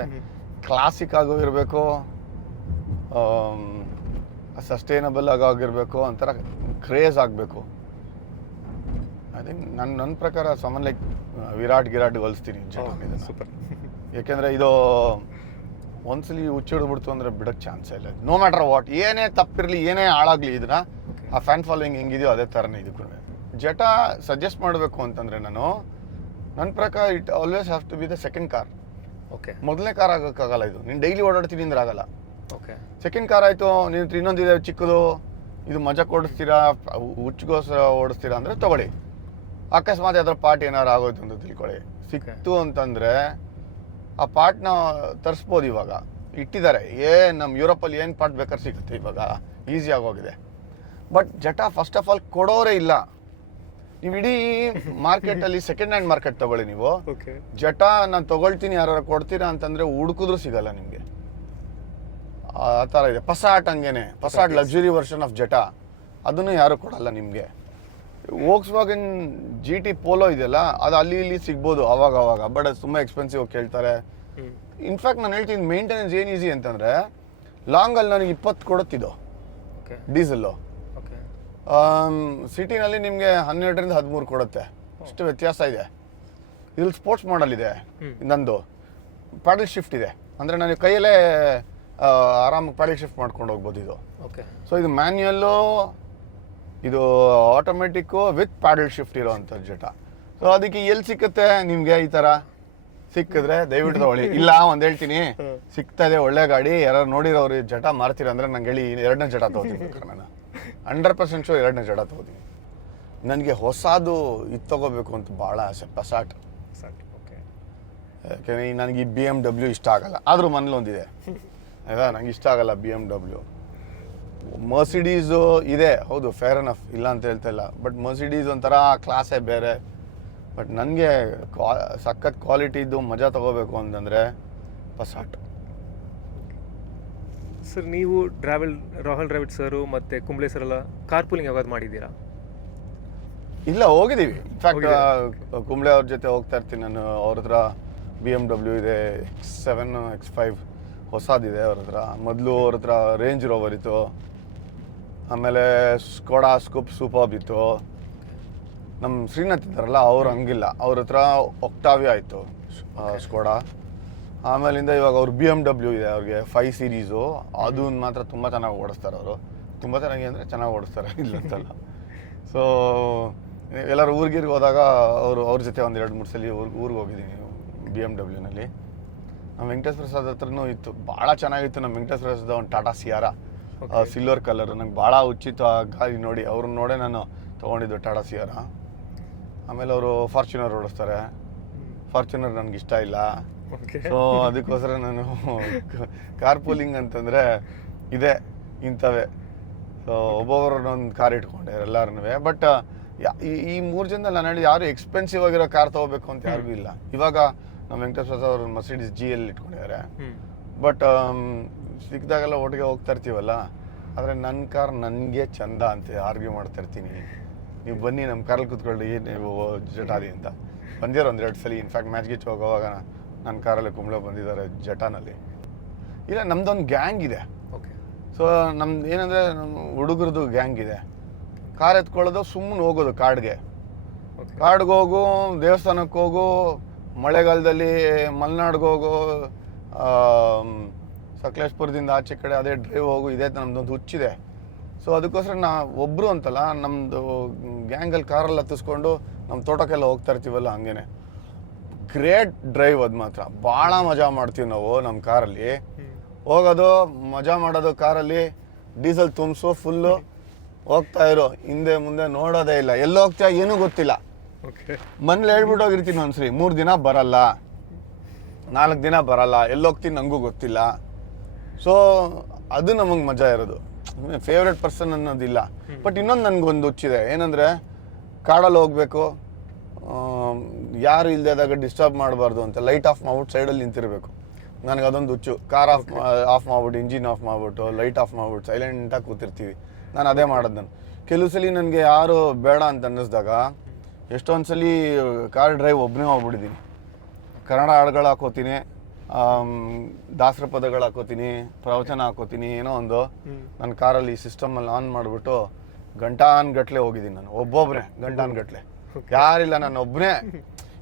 ಕ್ಲಾಸಿಕ್ ಆಗೋ ಇರಬೇಕು, ಸಸ್ಟೈನಬಲ್ ಆಗಿರಬೇಕು, ಒಂಥರ ಕ್ರೇಜ್ ಆಗಬೇಕು. ಐ ಥಿಂಕ್ ನನ್ನ ಪ್ರಕಾರ ಸಮನ್ ಲೈಕ್ ವಿರಾಟ್ ಹೋಲಿಸ್ತೀನಿ ಜಟಾನ. ಸೂಪರ್. ಯಾಕೆಂದರೆ ಇದು ಒಂದ್ಸಲಿ ಹುಚ್ಚಿಡ್ಬಿಡ್ತು ಅಂದರೆ ಬಿಡೋಕ್ಕೆ ಚಾನ್ಸೇ ಇಲ್ಲ. ನೋ ಮ್ಯಾಟರ್ ವಾಟ್, ಏನೇ ತಪ್ಪಿರಲಿ, ಏನೇ ಹಾಳಾಗಲಿ, ಇದನ್ನ ಆ ಫ್ಯಾನ್ ಫಾಲೋಯಿಂಗ್ ಹೆಂಗಿದೆಯೋ ಅದೇ ಥರನೇ ಇದಕ್ಕೂ. ಜಟಾ ಸಜೆಸ್ಟ್ ಮಾಡಬೇಕು ಅಂತಂದರೆ ನನ್ನ ಪ್ರಕಾರ it always have to be the second car. Okay. ಮೊದಲನೇ ಕಾರ್ ಆಗೋಕ್ಕಾಗಲ್ಲ ಇದು. ನೀನು ಡೈಲಿ ಓಡಾಡ್ತೀನಿ ಅಂದ್ರೆ ಆಗಲ್ಲ. ಓಕೆ. ಸೆಕೆಂಡ್ ಕಾರ್ ಆಯಿತು, ನೀನು ಇನ್ನೊಂದಿದೆ ಚಿಕ್ಕದು, ಇದು ಮಜಾಕ್ ಓಡಿಸ್ತೀರಾ, ಹುಚ್ಚಿಗೋಸ್ಕರ ಓಡಿಸ್ತೀರಾ ಅಂದರೆ ತೊಗೊಳ್ಳಿ. ಅಕಸ್ಮಾತ್ ಅದರ ಪಾರ್ಟ್ ಏನಾರು ಆಗೋಯ್ತು ಅಂತ ತಿಳ್ಕೊಳ್ಳಿ, ಸಿಕ್ತು ಅಂತಂದರೆ ಆ ಪಾರ್ಟ್ನ ತರಿಸ್ಬೋದು. ಇವಾಗ ಇಟ್ಟಿದ್ದಾರೆ, ನಮ್ಮ ಯುರೋಪಲ್ಲಿ ಏನು ಪಾರ್ಟ್ ಬೇಕಾದ್ರೆ ಸಿಗುತ್ತೆ ಇವಾಗ, ಈಸಿ ಆಗೋಗಿದೆ. ಬಟ್ ಜಟಾ ಫಸ್ಟ್ ಆಫ್ ಆಲ್ ಕೊಡೋರೇ ಇಲ್ಲ. ನೀವು ಇಡೀ ಮಾರ್ಕೆಟಲ್ಲಿ ಸೆಕೆಂಡ್ ಹ್ಯಾಂಡ್ ಮಾರ್ಕೆಟ್ ತೊಗೊಳ್ಳಿ ನೀವು, ಜಟಾ ನಾನು ತೊಗೊಳ್ತೀನಿ ಯಾರು ಕೊಡ್ತೀರಾ ಅಂತಂದರೆ ಹುಡುಕಿದ್ರು ಸಿಗಲ್ಲ ನಿಮಗೆ. ಆ ಥರ ಇದೆ. ಪಸಾಟ್ ಹಂಗೇನೆ, ಪಸಾಟ್ ಲಕ್ಸುರಿ ವರ್ಷನ್ ಆಫ್ ಜಟಾ, ಅದನ್ನು ಯಾರು ಕೊಡಲ್ಲ ನಿಮಗೆ. ವೋಕ್ಸ್ವ್ಯಾಗನ್ GT ಪೋಲೋ ಇದೆಯಲ್ಲ, ಅದು ಅಲ್ಲಿ ಇಲ್ಲಿ ಸಿಗ್ಬೋದು ಅವಾಗ, ಬಟ್ ಅದು ತುಂಬ ಎಕ್ಸ್ಪೆನ್ಸಿವ್ ಕೇಳ್ತಾರೆ. ಇನ್ಫ್ಯಾಕ್ಟ್ ನಾನು ಹೇಳ್ತೀನಿ, ಮೇಂಟೆನೆನ್ಸ್ ಏನು ಈಸಿ ಅಂತಂದರೆ, ಲಾಂಗಲ್ಲಿ ನನಗೆ 20 ಕೊಡುತ್ತಿದ್ದು ಡೀಸೆಲ್ಲು, ಸಿಟಿನಲ್ಲಿ ನಿಮಗೆ 12ರಿಂದ 13 ಕೊಡುತ್ತೆ. ಅಷ್ಟು ವ್ಯತ್ಯಾಸ ಇದೆ. ಇದ್ರಲ್ಲಿ ಸ್ಪೋರ್ಟ್ಸ್ ಮಾಡಲ್ ಇದೆ, ನಂದು ಪ್ಯಾಡಲ್ ಶಿಫ್ಟ್ ಇದೆ. ಅಂದರೆ ನಾನು ಕೈಯಲ್ಲೇ ಆರಾಮಾಗಿ ಪ್ಯಾಡಲ್ ಶಿಫ್ಟ್ ಮಾಡ್ಕೊಂಡು ಹೋಗ್ಬೋದು ಇದು. ಸೊ ಇದು ಮ್ಯಾನ್ಯುಯಲ್ಲು, ಇದು ಆಟೋಮೆಟಿಕ್ಕು ವಿತ್ ಪ್ಯಾಡಲ್ ಶಿಫ್ಟ್ ಇರೋವಂಥ ಜಟಾ. ಸೊ ಅದಕ್ಕೆ ಎಲ್ಲಿ ಸಿಕ್ಕುತ್ತೆ ನಿಮಗೆ ಈ ಥರ ಸಿಕ್ಕಿದ್ರೆ ದಯವಿಟ್ಟು ತಗೊಳ್ಳಿ. ಇಲ್ಲ ಒಂದು ಹೇಳ್ತೀನಿ, ಸಿಗ್ತಾ ಇದೆ ಒಳ್ಳೆ ಗಾಡಿ, ಯಾರು ನೋಡಿರೋರು ಜಟಾ ಮಾರ್ತೀರ ಅಂದರೆ ನಂಗೆ ಹೇಳಿ, 2ನೇ ಜಟಾ ತೊಗೋತೀನಿ. ನಾನು 100% ಶೋ 2ನೇ ಜಟಾ ತೊಗೋತೀನಿ. ನನಗೆ ಹೊಸದು ಇದು ತೊಗೋಬೇಕು ಅಂತ ಭಾಳ ಆಸೆ, ಪಸಾಟ್. ಯಾಕೆಂದರೆ ನನಗೆ ಈ BMW ಇಷ್ಟ ಆಗಲ್ಲ, ಆದರೂ ಮನೇಲೊಂದಿದೆ ಆಯಿತಾ, ನಂಗೆ ಇಷ್ಟ ಆಗಲ್ಲ BMW. ಮರ್ಸಿಡೀಸು ಇದೆ, ಹೌದು, ಫೇರ್ ಎನಫ್, ಇಲ್ಲ ಅಂತ ಹೇಳ್ತಾ ಇಲ್ಲ. ಬಟ್ ಮರ್ಸಿಡೀಸ್ ಒಂಥರ ಕ್ಲಾಸೇ ಬೇರೆ. ಬಟ್ ನನಗೆ ಸಖತ್ ಕ್ವಾಲಿಟಿದ್ದು ಮಜಾ ತೊಗೋಬೇಕು ಅಂತಂದರೆ ಪಸಾಟ್. ಸರ್ ನೀವು ರಾಹುಲ್ ದ್ರಾವಿಡ್ ಸರು ಮತ್ತು ಕುಂಬ್ಳೆ ಸರ್ ಎಲ್ಲ ಕಾರ್ ಪೂಲಿಂಗ್ ಯಾವಾಗ ಮಾಡಿದ್ದೀರಾ? ಇಲ್ಲ, ಹೋಗಿದ್ದೀವಿ. ಇನ್ಫ್ಯಾಕ್ಟ್ ಕುಂಬ್ಳೆ ಅವ್ರ ಜೊತೆ ಹೋಗ್ತಾ ಇರ್ತೀನಿ ನಾನು. ಅವ್ರ ಹತ್ರ BMW ಇದೆ, X7 X5 ಹೊಸದಿದೆ ಅವ್ರ ಹತ್ರ. ಮೊದಲು ಅವ್ರ ಹತ್ರ ರೇಂಜ್ ರೋವರ್ ಇತ್ತು, ಆಮೇಲೆ ಸ್ಕೋಡಾ ಸ್ಕೂಪ್ ಸೂಪರ್ಬ್ ಇತ್ತು. ನಮ್ಮ ಶ್ರೀನಾಥ್ ಇದ್ದಾರಲ್ಲ, ಅವ್ರು ಹಂಗಿಲ್ಲ, ಅವ್ರ ಹತ್ರ ಒಕ್ಟಾವಿಯಾ ಇತ್ತು ಸ್ಕೋಡಾ. ಆಮೇಲಿಂದ ಇವಾಗ ಅವ್ರು BMW ಇದೆ ಅವ್ರಿಗೆ 5 ಸೀರೀಸು. ಅದನ್ನ ಮಾತ್ರ ತುಂಬ ಚೆನ್ನಾಗಿ ಓಡಿಸ್ತಾರೆ ಅವರು. ತುಂಬ ಚೆನ್ನಾಗಿ ಅಂದರೆ ಚೆನ್ನಾಗಿ ಓಡಿಸ್ತಾರೆ, ಇಲ್ಲ ಅಂತಲ್ಲ. ಸೊ ಎಲ್ಲರೂ ಊರಿಗೆ ಹೋದಾಗ ಅವ್ರ ಜೊತೆ ಒಂದು 2-3 ಸಲ ಊರಿಗೆ ಹೋಗಿದ್ದೀನಿ BMW-ನಲ್ಲಿ. ನಮ್ಮ ವೆಂಕಟೇಶ್ ಪ್ರಸಾದ್ ಹತ್ರನೂ ಇತ್ತು, ಭಾಳ ಚೆನ್ನಾಗಿತ್ತು. ನಮ್ಮ ವೆಂಕಟೇಶ್ ಪ್ರಸಾದ್ ಒಂದು ಟಾಟಾ ಸಿಯಾರಾ ಸಿಲ್ವರ್ ಕಲರ್, ನಂಗೆ ಭಾಳ ಹುಚ್ಚಿತ್ತು ಆ ಗಾಡಿ ನೋಡಿ. ಅವ್ರನ್ನ ನೋಡೇ ನಾನು ತೊಗೊಂಡಿದ್ದು ಟಾಟಾ ಸಿಯಾರಾ. ಆಮೇಲೆ ಅವರು ಫಾರ್ಚುನರ್ ಓಡಿಸ್ತಾರೆ. ಫಾರ್ಚುನರ್ ನನಗೆ ಇಷ್ಟ ಇಲ್ಲ, ಸೊ ಅದಕ್ಕೋಸ್ಕರ ನಾನು ಕಾರ್ ಪೂಲಿಂಗ್ ಅಂತಂದರೆ ಇದೆ ಇಂಥವೇ. ಸೊ ಒಬ್ಬೊಬ್ಬರನ್ನೊಂದು ಕಾರ್ ಇಟ್ಕೊಂಡೆ ಎಲ್ಲಾರನ್ನೂ. ಬಟ್ ಈ 3 ಜನದಲ್ಲಿ ನಾನು ಹೇಳಿ ಯಾರು ಎಕ್ಸ್ಪೆನ್ಸಿವ್ ಆಗಿರೋ ಕಾರ್ ತೊಗೋಬೇಕು ಅಂತ ಯಾರಿಗೂ ಇಲ್ಲ. ಇವಾಗ ನಮ್ಮ ವೆಂಕಟೇಶ್ ಪ್ರಸಾದ್ ಅವರು ಮರ್ಸಿಡೀಸ್ GL ಇಟ್ಕೊಂಡಿದ್ದಾರೆ. ಬಟ್ ಸಿಕ್ಕಿದಾಗೆಲ್ಲ ಒಟ್ಟಿಗೆ ಹೋಗ್ತಾ ಇರ್ತೀವಲ್ಲ, ಆದರೆ ನನ್ನ ಕಾರ್ ನನಗೆ ಚಂದ ಅಂತ ಆರ್ಗ್ಯೂ ಮಾಡ್ತಾ ಇರ್ತೀನಿ. ನೀವು ಬನ್ನಿ ನಮ್ಮ ಕಾರಲ್ಲಿ ಕೂತ್ಕೊಳ್ಳಿ, ನೀವು ಜಟಾಲಿ ಅಂತ. ಬಂದಿರೋ 1-2 ಸಲ. ಇನ್ಫ್ಯಾಕ್ಟ್ ಮ್ಯಾಚ್ ಗೀಚ್ ಹೋಗೋವಾಗ ನನ್ನ ಕಾರಲ್ಲಿ ಕುಂಬ್ಳೆ ಬಂದಿದ್ದಾರೆ ಜಟಾನಲ್ಲಿ. ಇಲ್ಲ, ನಮ್ದೊಂದು ಗ್ಯಾಂಗ್ ಇದೆ. ಸೊ ನಮ್ದು ಏನಂದರೆ ನಮ್ಮ ಹುಡುಗರದು ಗ್ಯಾಂಗ್ ಇದೆ. ಕಾರ್ ಎತ್ಕೊಳ್ಳೋದು, ಸುಮ್ಮನೆ ಹೋಗೋದು ಕಾಡ್ಗೆ ಹೋಗು, ದೇವಸ್ಥಾನಕ್ಕೆ ಹೋಗು, ಮಳೆಗಾಲದಲ್ಲಿ ಮಲೆನಾಡ್ಗೆ ಹೋಗು, ಸಕಲೇಶ್ಪುರದಿಂದ ಆಚೆ ಕಡೆ ಅದೇ ಡ್ರೈವ್ ಹೋಗು, ಇದೇ ನಮ್ದೊಂದು ಹುಚ್ಚಿದೆ. ಸೊ ಅದಕ್ಕೋಸ್ಕರ ಒಬ್ಬರು ಅಂತಲ್ಲ, ನಮ್ಮದು ಗ್ಯಾಂಗಲ್ಲಿ ಕಾರಲ್ಲಿ ಹತ್ತಿಸ್ಕೊಂಡು ನಮ್ಮ ತೋಟಕ್ಕೆಲ್ಲ ಹೋಗ್ತಾ ಇರ್ತೀವಲ್ಲ, ಹಂಗೇನೆ ಗ್ರೇಟ್ ಡ್ರೈವ್. ಅದು ಮಾತ್ರ ಭಾಳ ಮಜಾ ಮಾಡ್ತೀವಿ ನಾವು ನಮ್ಮ ಕಾರಲ್ಲಿ. ಹೋಗೋದು, ಮಜಾ ಮಾಡೋದು ಕಾರಲ್ಲಿ, ಡೀಸೆಲ್ ತುಂಬಿಸು ಫುಲ್ಲು, ಹೋಗ್ತಾ ಇರೋ, ಹಿಂದೆ ಮುಂದೆ ನೋಡೋದೇ ಇಲ್ಲ, ಎಲ್ಲಿ ಹೋಗ್ತೀಯ ಏನೂ ಗೊತ್ತಿಲ್ಲ. ಮನೇಲಿ ಹೇಳ್ಬಿಟ್ಟು ಹೋಗಿರ್ತೀನಿ ಒಂದ್ಸರಿ, 3 ದಿನ ಬರಲ್ಲ, 4 ದಿನ ಬರಲ್ಲ, ಎಲ್ಲೋಗ್ತೀನಿ ನನಗೂ ಗೊತ್ತಿಲ್ಲ. ಸೊ ಅದು ನಮಗೆ ಮಜಾ ಇರೋದು. ಫೇವ್ರೆಟ್ ಪರ್ಸನ್ ಅನ್ನೋದಿಲ್ಲ. ಬಟ್ ಇನ್ನೊಂದು ನನಗೊಂದು ಹುಚ್ಚಿದೆ, ಏನಂದರೆ ಕಾಡಲ್ಲಿ ಹೋಗಬೇಕು, ಯಾರು ಇಲ್ಲದಾಗ ಡಿಸ್ಟರ್ಬ್ ಮಾಡಬಾರ್ದು ಅಂತ ಲೈಟ್ ಆಫ್ ಮಾಡ್ಬಿಟ್ಟು ಸೈಡಲ್ಲಿ ನಿಂತಿರಬೇಕು. ನನಗೆ ಅದೊಂದು ಹುಚ್ಚು. ಕಾರ್ ಆಫ್ ಮಾಡ್ಬಿಟ್ಟು, ಇಂಜಿನ್ ಆಫ್ ಮಾಡ್ಬಿಟ್ಟು, ಲೈಟ್ ಆಫ್ ಮಾಡ್ಬಿಟ್ಟು ಸೈಲೆಂಟಾಗಿ ಕೂತಿರ್ತೀವಿ. ನಾನು ಅದೇ ಮಾಡೋದು. ನಾನು ಕೆಲವು ಸಲ ನನಗೆ ಯಾರು ಬೇಡ ಅಂತ ಅನ್ನಿಸ್ದಾಗ ಎಷ್ಟೊಂದು ಸಲ ಕಾರ್ ಡ್ರೈವ್ ಒಬ್ಬನೇ ಹೋಗ್ಬಿಟ್ಟಿದ್ದೀನಿ. ಕನ್ನಡ ಹಾಡುಗಳು ಹಾಕೋತೀನಿ, ದಾಸರ ಪದಗಳು ಹಾಕೋತೀನಿ, ಪ್ರವಚನ ಹಾಕೋತೀನಿ, ಏನೋ ಒಂದು ನನ್ನ ಕಾರಲ್ಲಿ ಸಿಸ್ಟಮಲ್ಲಿ ಆನ್ ಮಾಡಿಬಿಟ್ಟು ಗಂಟಾನ್ಗಟ್ಲೆ ಹೋಗಿದ್ದೀನಿ ನಾನು ಒಬ್ಬೊಬ್ಬರೇ. ಗಂಟಾನ್ಗಟ್ಲೆ ಯಾರಿಲ್ಲ, ನಾನು ಒಬ್ಬನೇ.